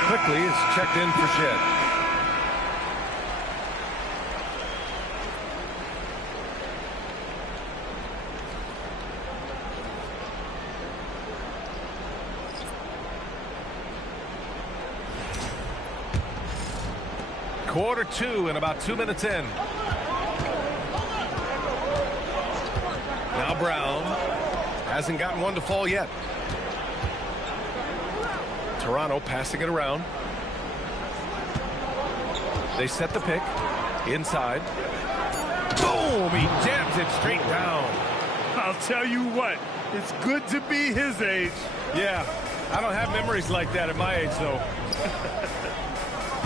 Quickly is checked in for Shed. Quarter 2 and about 2 minutes in. Now Brown hasn't gotten one to fall yet. Toronto passing it around. They set the pick. Inside. Boom! He jams it straight down. I'll tell you what, it's good to be his age. Yeah, I don't have memories like that at my age, though.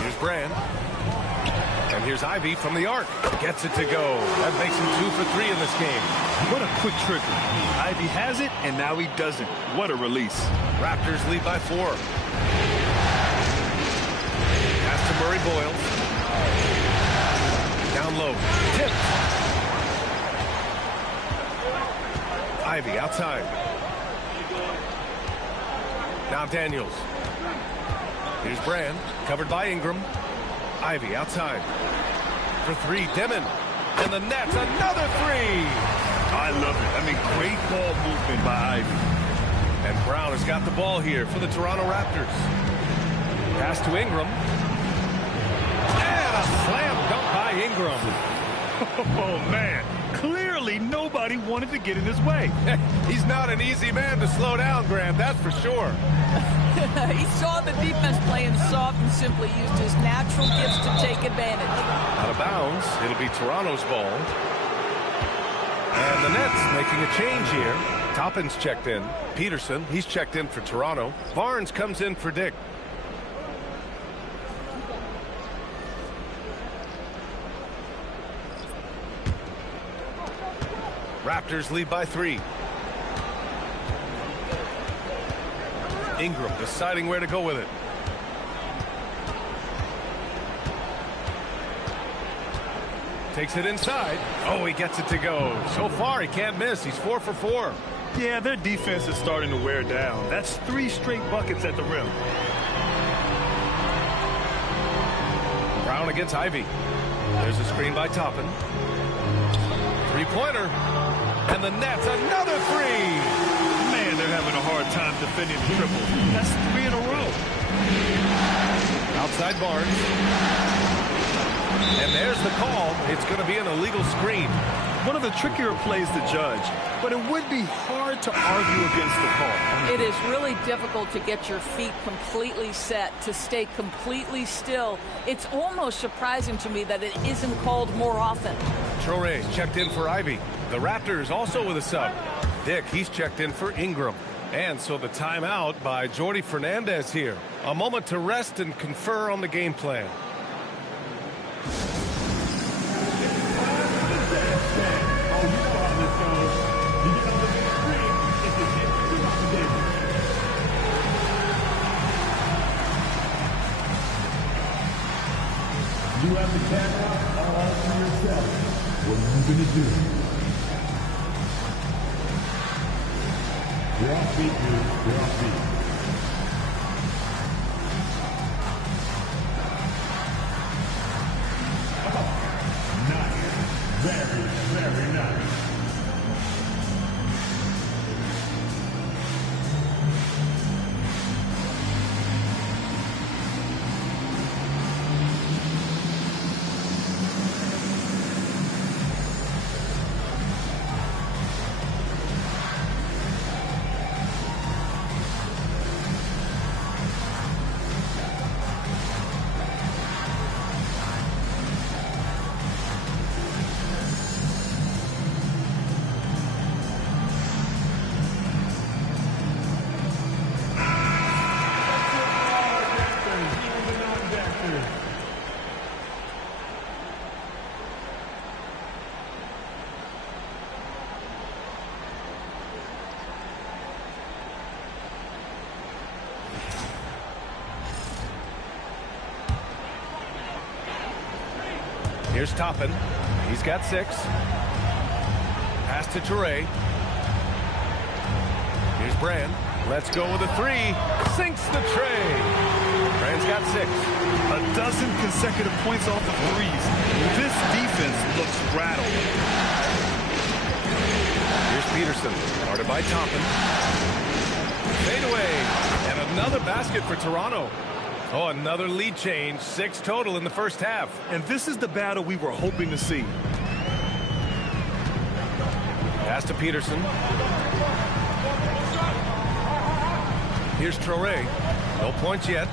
Here's Brand. And here's Ivy from the arc. Gets it to go. That makes him 2 for 3 in this game. What a quick trigger. Ivy has it, and now he doesn't. What a release. Raptors lead by 4. Pass to Murray Boyle. Down low. Tip. Ivy outside. Now Daniels. Here's Brand. Covered by Ingram. Ivy outside. For 3, Demon. And the Nets, another 3. I love it. I mean, great ball movement by Ivy. And Brown has got the ball here for the Toronto Raptors. Pass to Ingram. And a slam dunk by Ingram. Oh, man. Clearly, nobody wanted to get in his way. He's not an easy man to slow down, Graham, that's for sure. He saw the defense playing soft and simply used his natural gifts to take advantage. Out of bounds. It'll be Toronto's ball. And the Nets making a change here. Toppin's checked in. Peterson, he's checked in for Toronto. Barnes comes in for Dick. Raptors lead by 3. Ingram deciding where to go with it. Takes it inside. Oh, he gets it to go. So far, he can't miss. He's 4 for 4. Yeah, their defense is starting to wear down. That's 3 straight buckets at the rim. Brown against Ivy. There's a screen by Toppin. Three-pointer. And the Nets, another 3. Man, they're having a hard time defending the triple. That's 3 in a row. Outside Barnes. And there's the call. It's going to be an illegal screen. One of the trickier plays to judge, but it would be hard to argue against the call. It is really difficult to get your feet completely set, to stay completely still. It's almost surprising to me that it isn't called more often. Traore's checked in for Ivy. The Raptors also with a sub. Dick, he's checked in for Ingram. And so the timeout by Jordi Fernandez here. A moment to rest and confer on the game plan. You have the camera all to yourself. What are you going to do? You're off beat, dude. You're off beat. Oh, nice. Very, very nice. Here's Toppin. He's got 6. Pass to Traore. Here's Brand. Let's go with a 3. Sinks the tray. Brand's got 6. A dozen consecutive points off the threes. This defense looks rattled. Here's Peterson. Guarded by Toppin. Fade away. And another basket for Toronto. Oh, another lead change. 6 total in the first half. And this is the battle we were hoping to see. Pass to Peterson. Here's Traore. No points yet.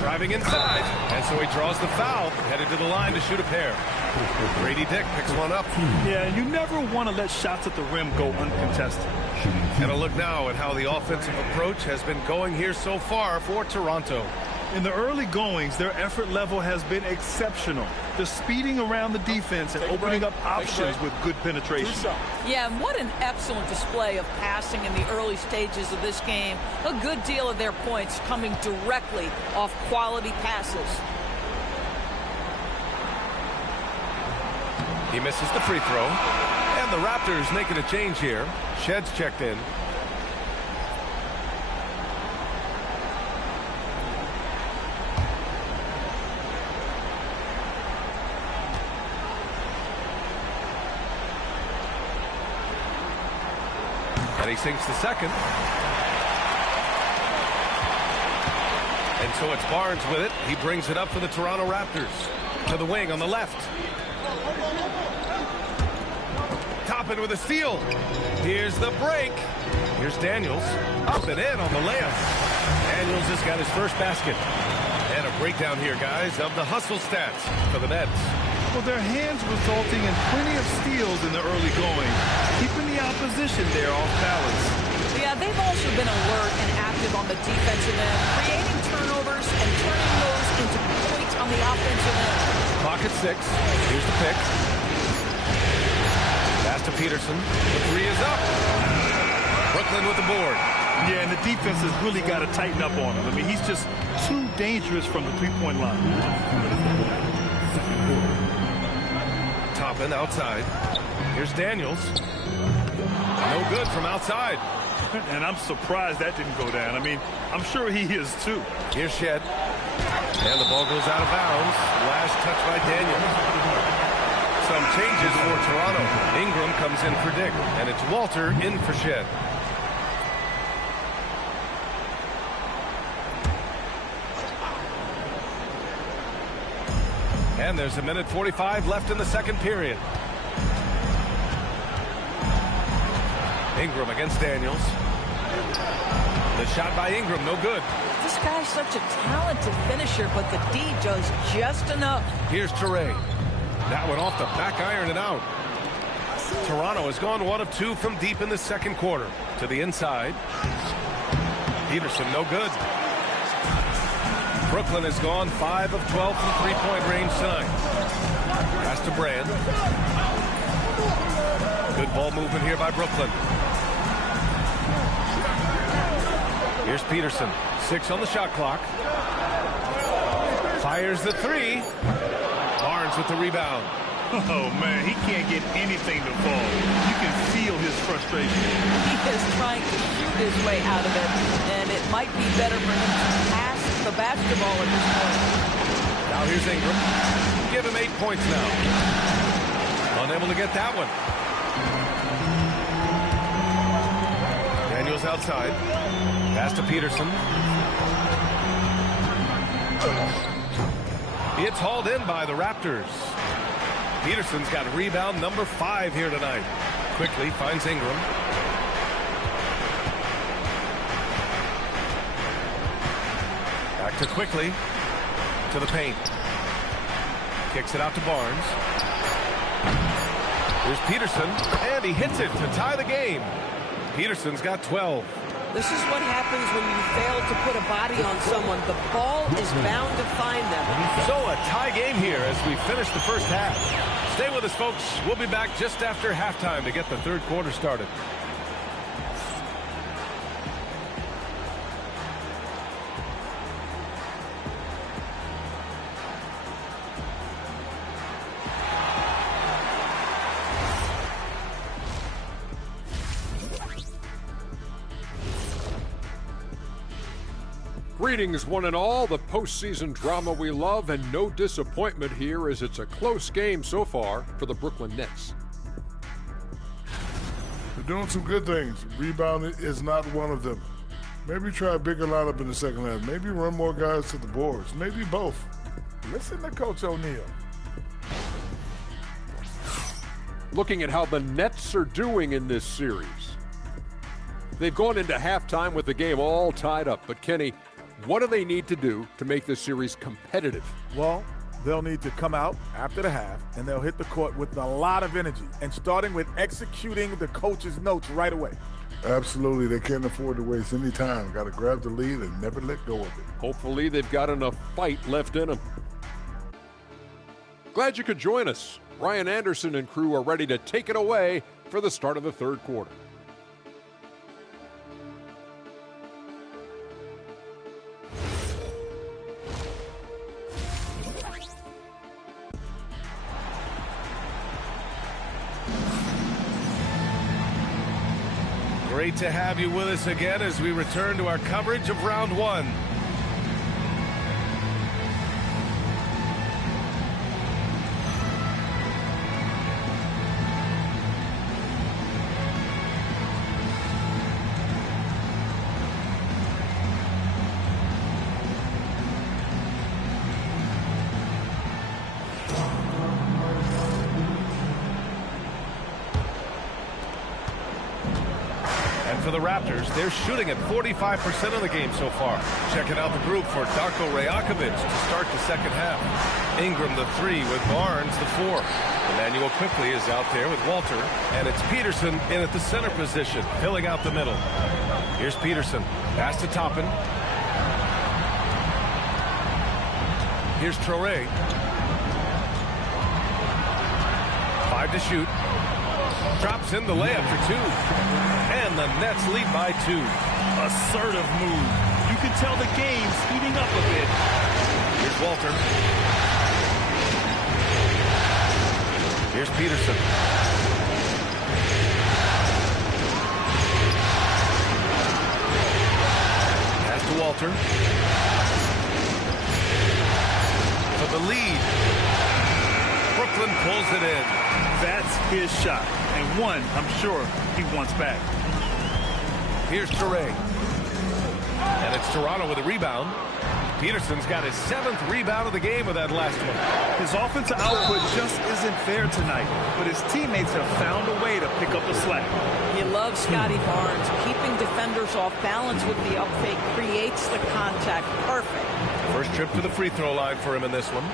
Driving inside, and so he draws the foul, headed to the line to shoot a pair. Grady Dick picks one up. Yeah, you never want to let shots at the rim go uncontested. And a look now at how the offensive approach has been going here so far for Toronto. In the early goings, their effort level has been exceptional. They're speeding around the defense and opening up options with good penetration. Yeah, and what an excellent display of passing in the early stages of this game. A good deal of their points coming directly off quality passes. He misses the free throw. And the Raptors making a change here. Shedd's checked in. And he sinks the second. And so it's Barnes with it. He brings it up for the Toronto Raptors. To the wing on the left. Toppin with a steal. Here's the break. Here's Daniels. Up and in on the layup. Daniels has got his first basket. And a breakdown here, guys, of the hustle stats for the Nets. Well, their hands resulting in plenty of steals in the early going, keeping the opposition there off balance. Yeah, they've also been alert and active on the defensive end, creating turnovers and turning those into points on the offensive end. Clock at 6. Here's the pick. Pass to Peterson. The three is up. Brooklyn with the board. Yeah, and the defense has really got to tighten up on him. I mean, he's just too dangerous from the three-point line. Toppin outside. Here's Daniels. No good from outside. And I'm surprised that didn't go down. I mean, I'm sure he is too. Here's Shed. And the ball goes out of bounds. Last touch by Daniels. Some changes for Toronto. Ingram comes in for Dick. And it's Walter in for Shed. And there's 1:45 left in the second period. Ingram against Daniels. The shot by Ingram, no good. This guy's such a talented finisher, but the D does just enough. Here's Traore. That one off the back iron and out. Toronto has gone 1 of 2 from deep in the second quarter. To the inside. Peterson, no good. Brooklyn has gone 5 of 12 from three-point range tonight. Pass to Brand. Good ball movement here by Brooklyn. Here's Peterson. 6 on the shot clock. Fires the three. Barnes with the rebound. Oh, man, he can't get anything to fall. You can feel his frustration. He is trying to shoot his way out of it, and it might be better for him to pass the basketball at this point. Now here's Ingram. Give him 8 points now. Unable to get that one. Daniels outside. Pass to Peterson. It's hauled in by the Raptors. Peterson's got rebound number 5 here tonight. Quickly finds Ingram. Back to Quickly. To the paint. Kicks it out to Barnes. Here's Peterson. And he hits it to tie the game. Peterson's got 12. This is what happens when you fail to put a body on someone. The ball is bound to find them. So a tie game here as we finish the first half. Stay with us, folks. We'll be back just after halftime to get the third quarter started. Greetings, one and all. The postseason drama we love, and no disappointment here as it's a close game so far for the Brooklyn Nets. They're doing some good things. Rebounding is not one of them. Maybe try a bigger lineup in the second half. Maybe run more guys to the boards. Maybe both. Listen to Coach O'Neal. Looking at how the Nets are doing in this series. They've gone into halftime with the game all tied up. But, Kenny, what do they need to do to make this series competitive? Well, they'll need to come out after the half, and they'll hit the court with a lot of energy, and starting with executing the coach's notes right away. Absolutely. They can't afford to waste any time. Got to grab the lead and never let go of it. Hopefully they've got enough fight left in them. Glad you could join us. Ryan Anderson and crew are ready to take it away for the start of the third quarter. Great to have you with us again as we return to our coverage of round one. For the Raptors, they're shooting at 45% of the game so far. Checking out the group for Darko Rajakovic to start the second half. Ingram the 3 with Barnes the 4. Emmanuel quickly is out there with Walter, and it's Peterson in at the center position, filling out the middle. Here's Peterson, pass to Toppin. Here's Traoré. 5 to shoot. Drops in the layup for 2. And the Nets lead by 2. Assertive move. You can tell the game's heating up a bit. Here's Walter. Here's Peterson. Pass to Walter. For the lead. Brooklyn pulls it in. That's his shot. And one, I'm sure, he wants back. Here's Traoré. And it's Toronto with a rebound. Peterson's got his 7th rebound of the game with that last one. His offensive output just isn't there tonight, but his teammates have found a way to pick up the slack. He loves Scotty Barnes. Keeping defenders off balance with the up fake creates the contact. Perfect. First trip to the free throw line for him in this one.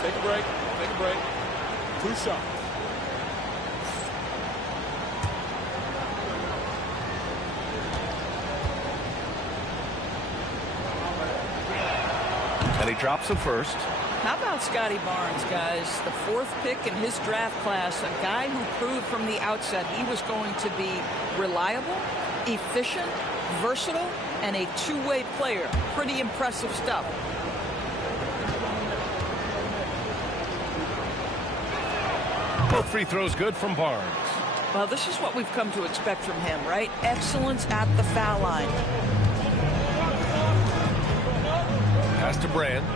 Take a break. Take a break. 2 shots. And he drops the first. How about Scotty Barnes, guys? The 4th pick in his draft class, a guy who proved from the outset he was going to be reliable, efficient, versatile, and a two-way player. Pretty impressive stuff. Both free throws good from Barnes. Well, this is what we've come to expect from him, right? Excellence at the foul line. Pass to Brand.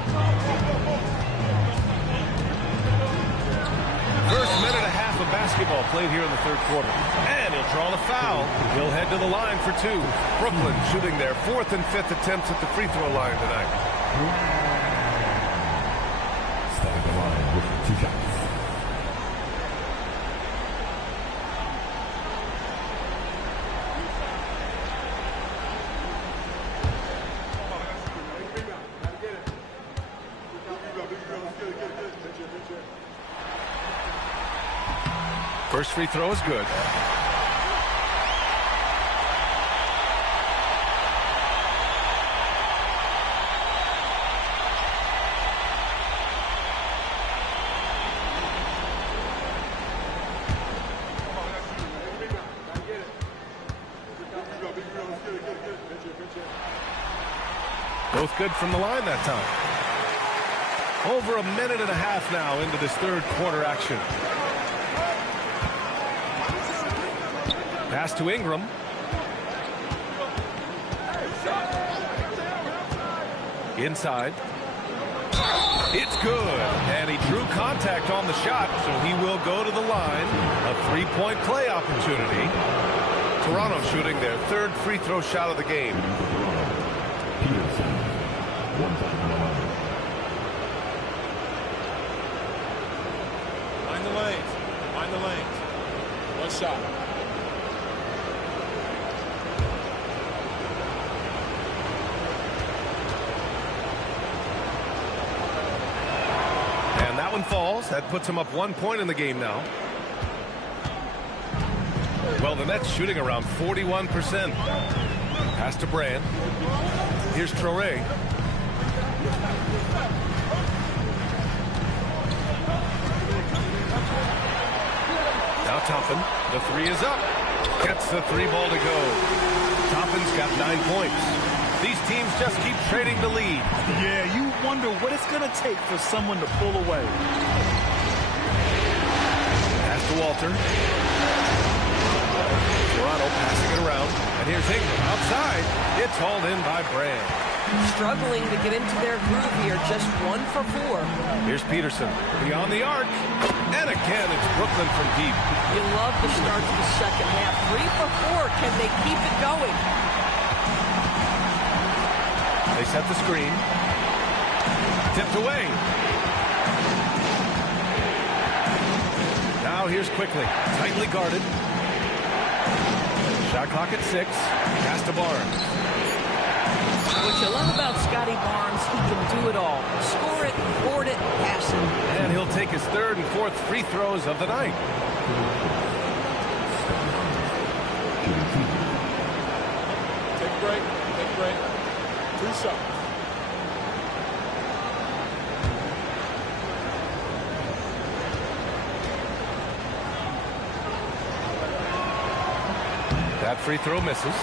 First minute and a half of basketball played here in the third quarter. And he'll draw the foul. He'll head to the line for 2. Brooklyn shooting their 4th and 5th attempts at the free throw line tonight. Starting the line with 2 shots. First free throw is good. Both good from the line that time. Over a minute and a half now into this third quarter action. Pass to Ingram. Inside. It's good. And he drew contact on the shot, so he will go to the line. A 3-point play opportunity. Toronto shooting their third free throw shot of the game. Find the lanes. Find the lanes. One shot. And that one falls. That puts him up 1 point in the game now. Well, the Nets shooting around 41%. Pass to Brand. Here's Traoré. Now Toppin. The three is up. Gets the three ball to go. Toppin's got 9 points. These teams just keep trading the lead. Yeah, you wonder what it's going to take for someone to pull away. Pass to Walter. Toronto passing it around. And here's Ingram outside. It's hauled in by Brand. Struggling to get into their groove here. Just 1 for 4. Here's Peterson. Beyond the arc. And again, it's Brooklyn from deep. You love the start to the second half. 3 for 4. Can they keep it going? They set the screen. Tipped away. Now here's Quickly. Tightly guarded. Shot clock at 6. Pass to Barnes. What you love about Scotty Barnes, he can do it all. Score it, board it, pass it. And he'll take his third and fourth free throws of the night. Take a break. Take a break. 2 shots. That free throw misses.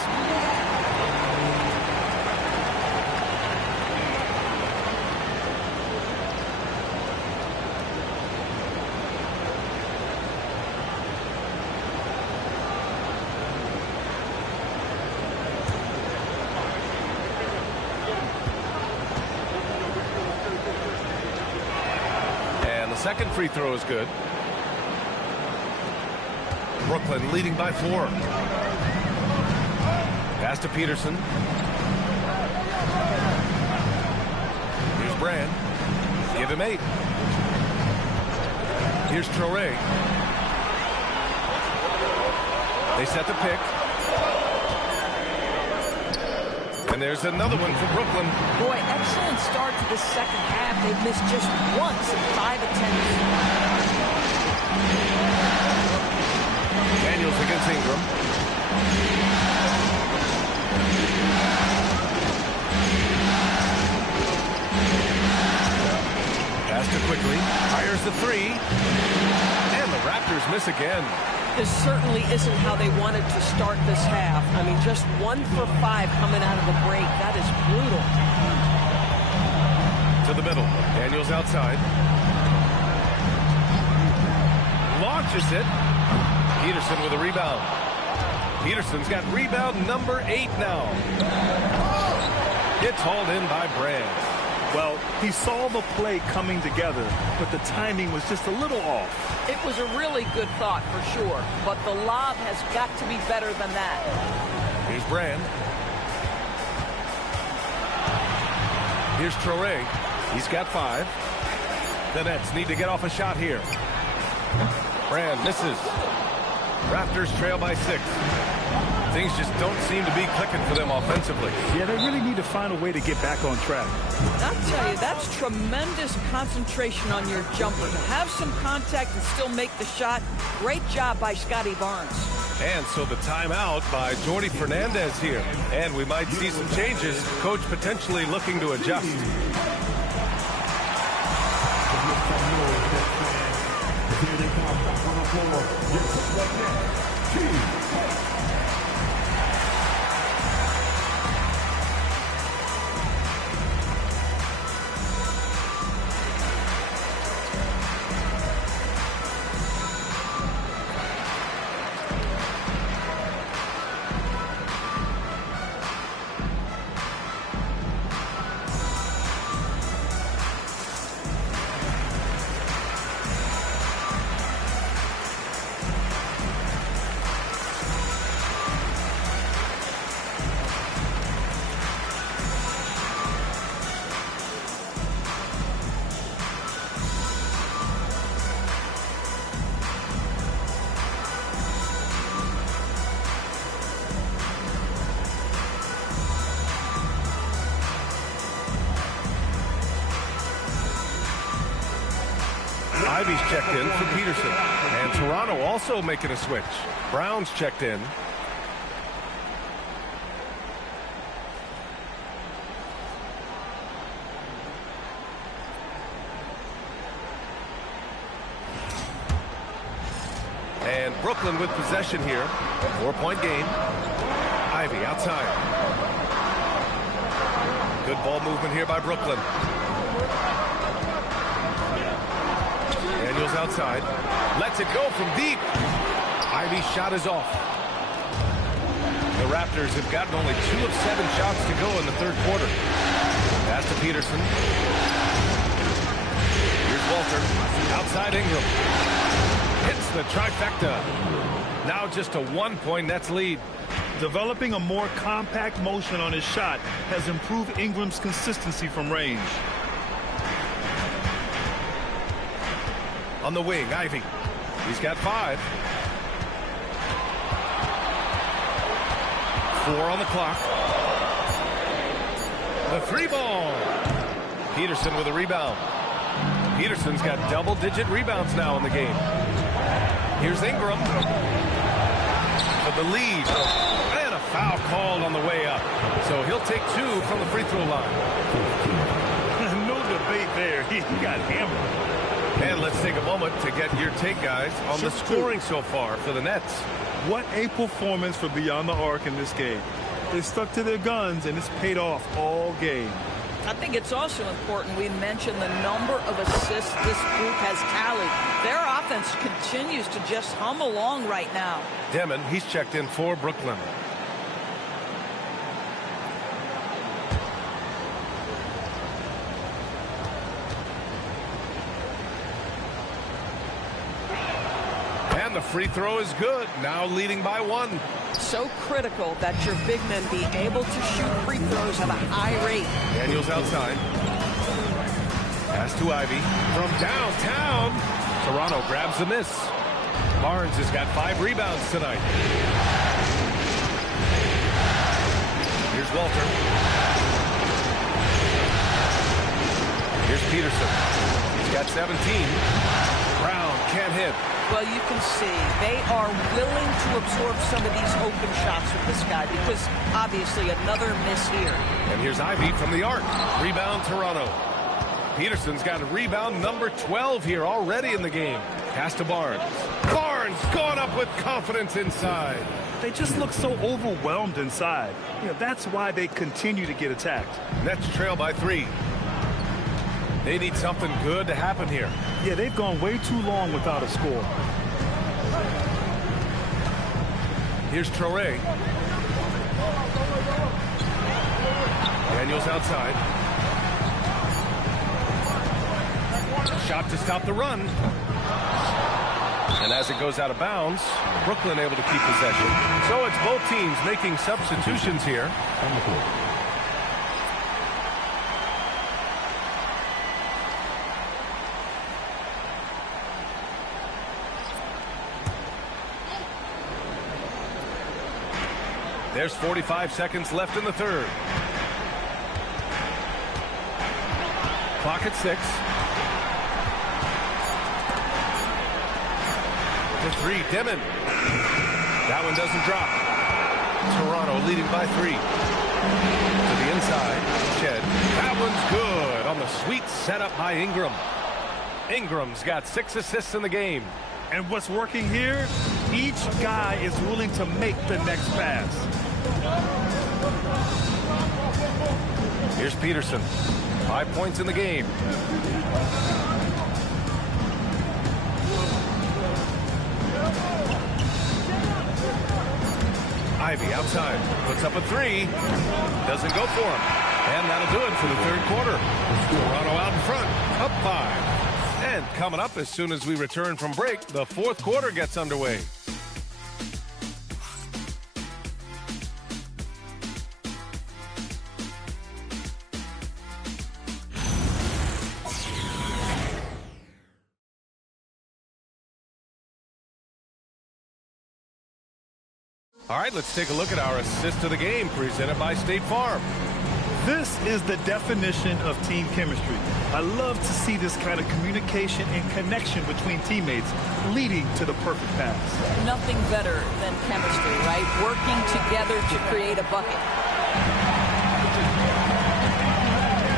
Second free throw is good. Brooklyn leading by 4. Pass to Peterson. Here's Brand. Give him 8. Here's Traoré. They set the pick. And there's another one for Brooklyn. Boy, excellent start to the second half. They've missed just once in 5 attempts. Daniels against Ingram. Pass to Quickly. Fires the 3. And the Raptors miss again. This certainly isn't how they wanted to start this half. I mean, just 1 for 5 coming out of the break. That is brutal. To the middle. Daniels outside. Launches it. Peterson with a rebound. Peterson's got rebound number 8 now. It's hauled in by Brand. Well, he saw the play coming together, but the timing was just a little off. It was a really good thought for sure, but the lob has got to be better than that. Here's Brand. Here's Traoré. He's got 5. The Nets need to get off a shot here. Brand misses. Raptors trail by 6. Things just don't seem to be clicking for them offensively. Yeah, they really need to find a way to get back on track. I'll tell you, that's tremendous concentration on your jumper. To have some contact and still make the shot, great job by Scotty Barnes. And so the timeout by Jordi Fernandez here. And we might see some changes. Coach potentially looking to adjust. Ivy's checked in for Peterson. And Toronto also making a switch. Brown's checked in. And Brooklyn with possession here. 4-point game. Ivy outside. Good ball movement here by Brooklyn. Daniels outside. Lets it go from deep. Ivy's shot is off. The Raptors have gotten only 2 of 7 shots to go in the third quarter. Pass to Peterson. Here's Walter. Outside Ingram. Hits the trifecta. Now just a 1-point Nets lead. Developing a more compact motion on his shot has improved Ingram's consistency from range. On the wing, Ivy. He's got 5. 4 on the clock. The 3 ball. Peterson with a rebound. Peterson's got double-digit rebounds now in the game. Here's Ingram. For the lead. And a foul called on the way up. So he'll take 2 from the free throw line. No debate there. He got hammered. And let's take a moment to get your take, guys, on the scoring so far for the Nets. What a performance for Beyond the Arc in this game. They stuck to their guns, and it's paid off all game. I think it's also important we mention the number of assists this group has tallied. Their offense continues to just hum along right now. Demon, he's checked in for Brooklyn. And the free throw is good. Now leading by 1. So critical that your big men be able to shoot free throws at a high rate. Daniels outside. Pass to Ivy. From downtown. Toronto grabs the miss. Barnes has got 5 rebounds tonight. Here's Walter. Here's Peterson. He's got 17. Brown can't hit. Well, you can see they are willing to absorb some of these open shots with this guy because obviously another miss here. And here's Ivy from the arc. Rebound Toronto. Peterson's got a rebound number 12 here already in the game. Pass to Barnes. Barnes going up with confidence inside. They just look so overwhelmed inside. That's why they continue to get attacked. Nets trail by 3. They need something good to happen here. Yeah, they've gone way too long without a score. Here's Traoré. Daniels outside. Shot to stop the run. And as it goes out of bounds, Brooklyn able to keep possession. So it's both teams making substitutions here. There's 45 seconds left in the third. Clock at 6. The 3, Demon. That one doesn't drop. Toronto leading by 3. To the inside, Shed. That one's good on the sweet setup by Ingram. Ingram's got 6 assists in the game. And what's working here? Each guy is willing to make the next pass. Here's Peterson. 5 points in the game. Ivy outside. Puts up a 3. Doesn't go for him. And that'll do it for the third quarter. Toronto out in front. Up 5. And coming up as soon as we return from break, the fourth quarter gets underway. All right, let's take a look at our assist of the game presented by State Farm. This is the definition of team chemistry. I love to see this kind of communication and connection between teammates leading to the perfect pass. Nothing better than chemistry, right? Working together to create a bucket.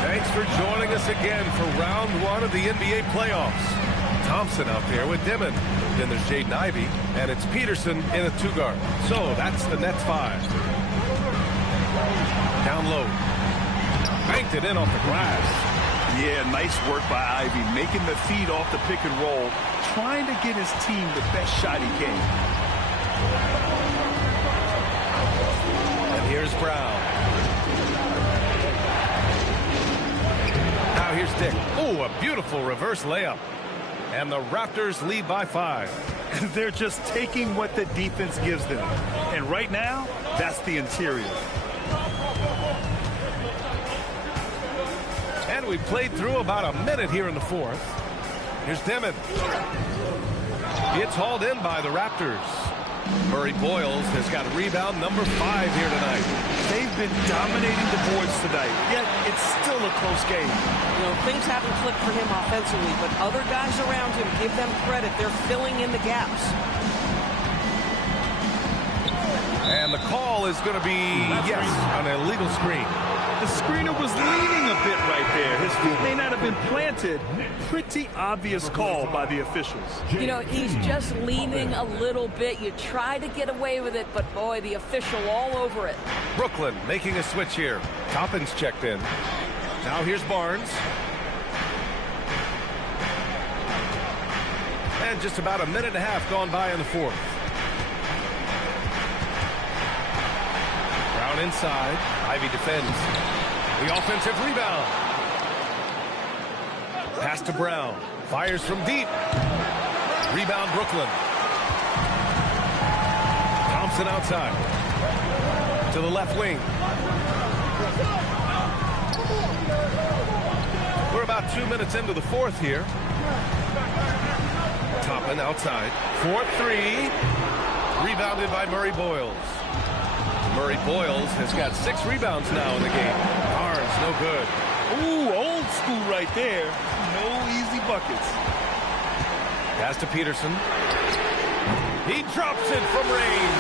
Thanks for joining us again for round one of the NBA playoffs. Thompson out there with Dimon. Then there's Jaden Ivey, and it's Peterson in a two-guard. So that's the Nets 5. Down low. Banked it in off the glass. Yeah, nice work by Ivey, making the feed off the pick and roll, trying to get his team the best shot he can. And here's Brown. Now here's Dick. Oh, a beautiful reverse layup. And the Raptors lead by 5. They're just taking what the defense gives them. And right now, that's the interior. And we played through about a minute here in the fourth. Here's Dimon. It's hauled in by the Raptors. Murray Boyles has got rebound number 5 here tonight. They've been dominating the boards tonight, yet it's still a close game. You know, things haven't clicked for him offensively, but other guys around him, give them credit. They're filling in the gaps. And the call is going to be, yes, an illegal screen. The screener was leaning a bit right there. His feet may not have been planted. Pretty obvious call by the officials. You know, he's just leaning a little bit. You try to get away with it, but boy, the official all over it. Brooklyn making a switch here. Toppin's checked in. Now here's Barnes. And just about a minute and a half gone by in the fourth. Brown inside. Ivey defends. The offensive rebound. Pass to Brown. Fires from deep. Rebound Brooklyn. Thompson outside. To the left wing. We're about 2 minutes into the fourth here. Toppin outside. 4-3. Rebounded by Murray Boyles. Murray Boyles has got 6 rebounds now in the game. Barnes, no good. Ooh, old school right there. No easy buckets. Pass to Peterson. He drops it from range.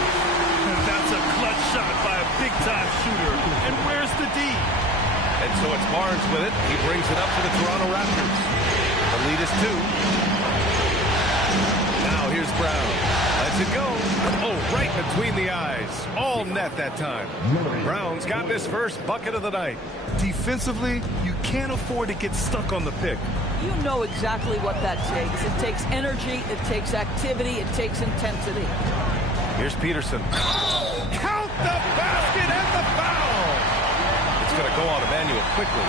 That's a clutch shot by a big-time shooter. And where's the D? And so it's Barnes with it. He brings it up to the Toronto Raptors. The lead is 2. Now here's Brown. Lets it go. Oh, right between the eyes. All net that time. Brown's got his first bucket of the night. Defensively, you can't afford to get stuck on the pick. You know exactly what that takes. It takes energy, it takes activity, it takes intensity. Here's Peterson. Count the basket and the foul. It's going to go on Emmanuel quickly.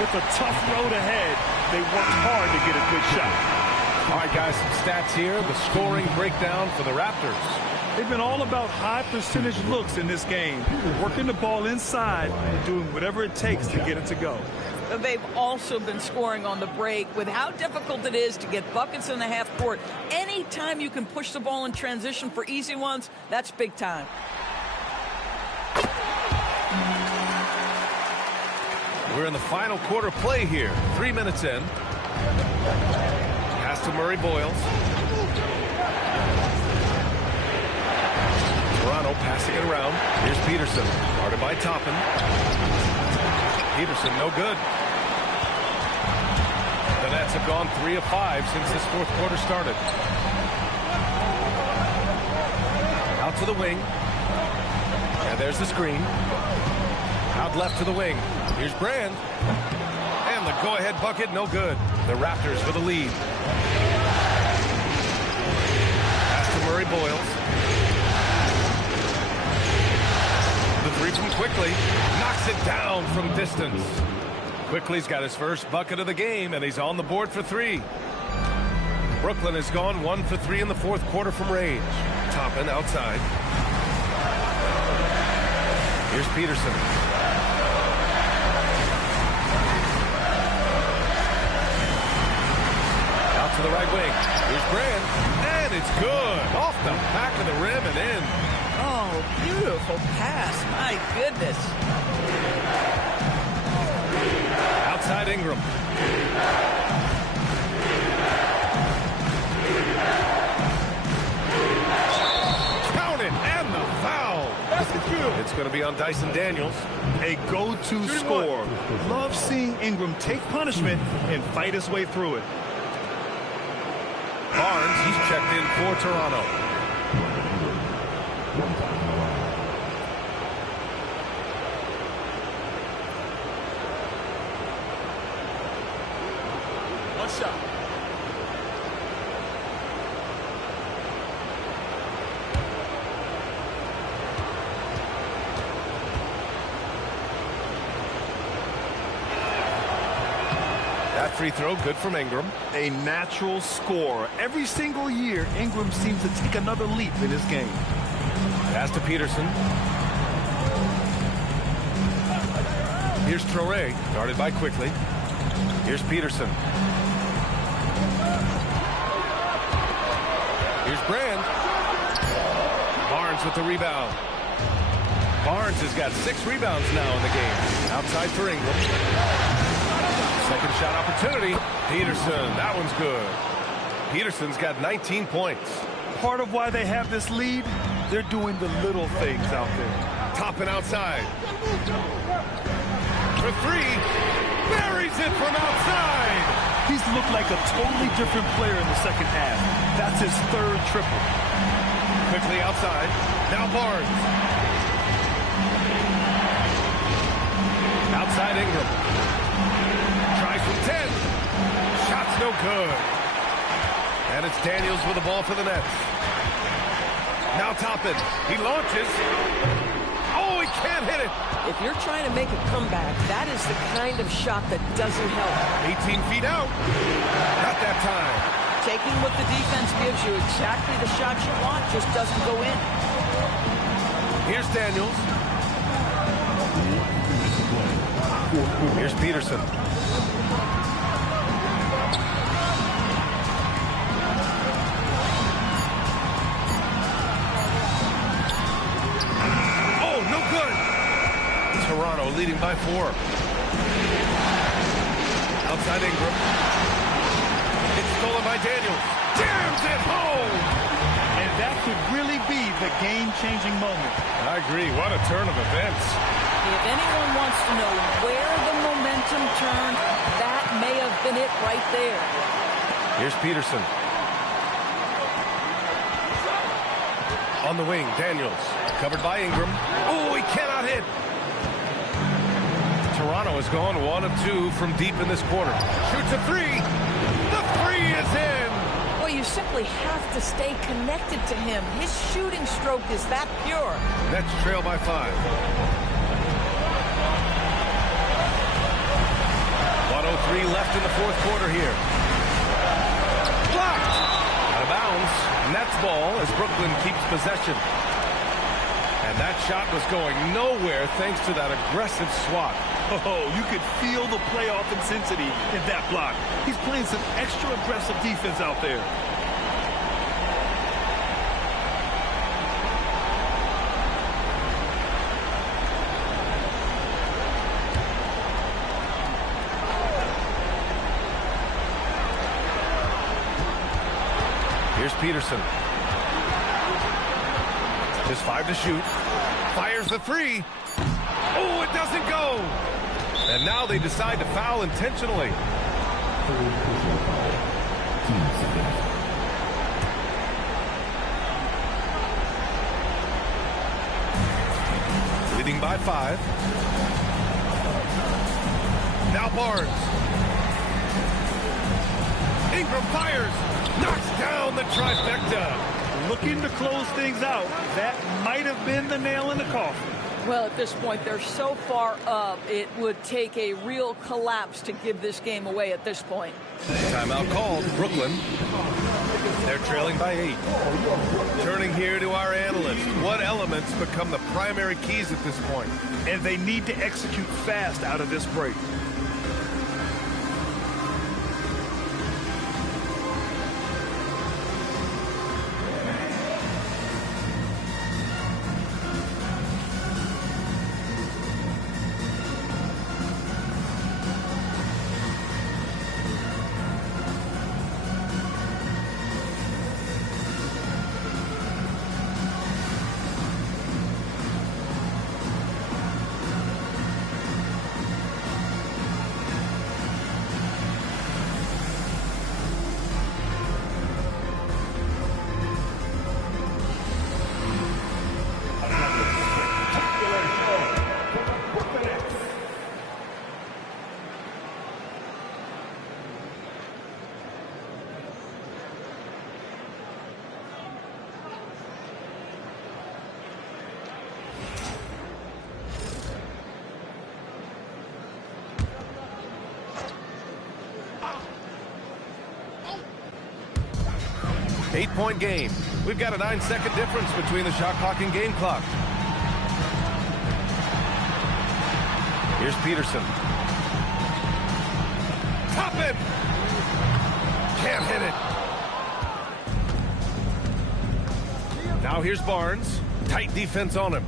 With a tough road ahead, they worked hard to get a good shot. All right, guys, some stats here. The scoring breakdown for the Raptors. They've been all about high percentage looks in this game, working the ball inside and doing whatever it takes to get it to go. They've also been scoring on the break. With how difficult it is to get buckets in the half court, anytime you can push the ball in transition for easy ones, that's big time. We're in the final quarter play here. 3 minutes in. Pass to Murray Boyles. Toronto passing it around. Here's Peterson. Guarded by Toppin. Peterson, no good. The Nets have gone 3 of 5 since this fourth quarter started. Out to the wing. And there's the screen. Out left to the wing. Here's Brand. And the go-ahead bucket, no good. The Raptors with a lead. Pass to Murray Boyles. The three from Quickly. Knocks it down from distance. Quickly's got his first bucket of the game, and he's on the board for 3. Brooklyn has gone 1 for 3 in the fourth quarter from range. Toppin outside. Here's Peterson. Out to the right wing. Here's Brand. And it's good. Off the back of the rim and in. Oh, beautiful pass. My goodness. Ingram. Count it, and the foul. It's going to be on Dyson Daniels. A go-to scorer. Love seeing Ingram take punishment and fight his way through it. Barnes, he's checked in for Toronto. One shot. That free throw, good from Ingram. A natural scorer. Every single year, Ingram seems to take another leap in his game. Pass to Peterson. Here's Traore, guarded by Quickly. Here's Peterson. Here's Brand. Barnes with the rebound. Barnes has got 6 rebounds now in the game. Outside for Ingram. Second shot opportunity. Peterson, that one's good. Peterson's got 19 points. Part of why they have this lead, they're doing the little things out there. Topping outside. For 3. Buries it from outside. He's looked like a totally different player in the second half. That's his 3rd triple. Quickly outside. Now Barnes. Outside Ingram. Tries from 10. Shot's no good. And it's Daniels with the ball for the Nets. Now Toppin. He launches. Oh, he can't hit it. If you're trying to make a comeback, that is the kind of shot that doesn't help. 18 feet out. Not that time. Taking what the defense gives you, exactly the shot you want, just doesn't go in. Here's Daniels. Here's Peterson. Oh, no good. Toronto leading by 4. Outside Ingram. It's stolen by Daniels. Jams it home. And that could really be the game-changing moment. I agree. What a turn of events. If anyone wants to know where the momentum turned, that may have been it right there. Here's Peterson. On the wing, Daniels. Covered by Ingram. Oh, he cannot hit. Toronto has gone 1 of 2 from deep in this quarter. Shoots a 3. The 3 is in. Well, you simply have to stay connected to him. His shooting stroke is that pure. Nets trail by 5. 1:03 left in the 4th quarter here. Blocked. Out of bounds. Nets ball as Brooklyn keeps possession. And that shot was going nowhere thanks to that aggressive swat. Oh, you could feel the playoff intensity in that block. He's playing some extra aggressive defense out there. Here's Peterson. Just 5 to shoot. Fires the 3. Oh, it doesn't go. And now they decide to foul intentionally. Leading by 5. Now Barnes. Ingram fires. Knocks down the trifecta. Looking to close things out. That might have been the nail in the coffin. Well, at this point, they're so far up, it would take a real collapse to give this game away at this point. Timeout called. Brooklyn. They're trailing by 8. Turning here to our analysts. What elements become the primary keys at this point? And they need to execute fast out of this break. 8-point game. We've got a 9-second difference between the shot clock and game clock. Here's Peterson. Top it! Can't hit it. Now here's Barnes. Tight defense on him.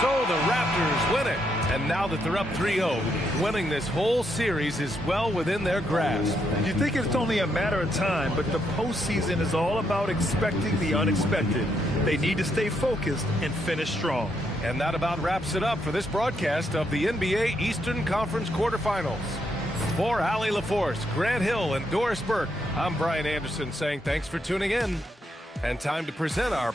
So the Raptors win it. And now that they're up 3-0, winning this whole series is well within their grasp. You think it's only a matter of time, but the postseason is all about expecting the unexpected. They need to stay focused and finish strong. And that about wraps it up for this broadcast of the NBA Eastern Conference quarterfinals. For Allie LaForce, Grant Hill, and Doris Burke, I'm Brian Anderson saying thanks for tuning in. And time to present our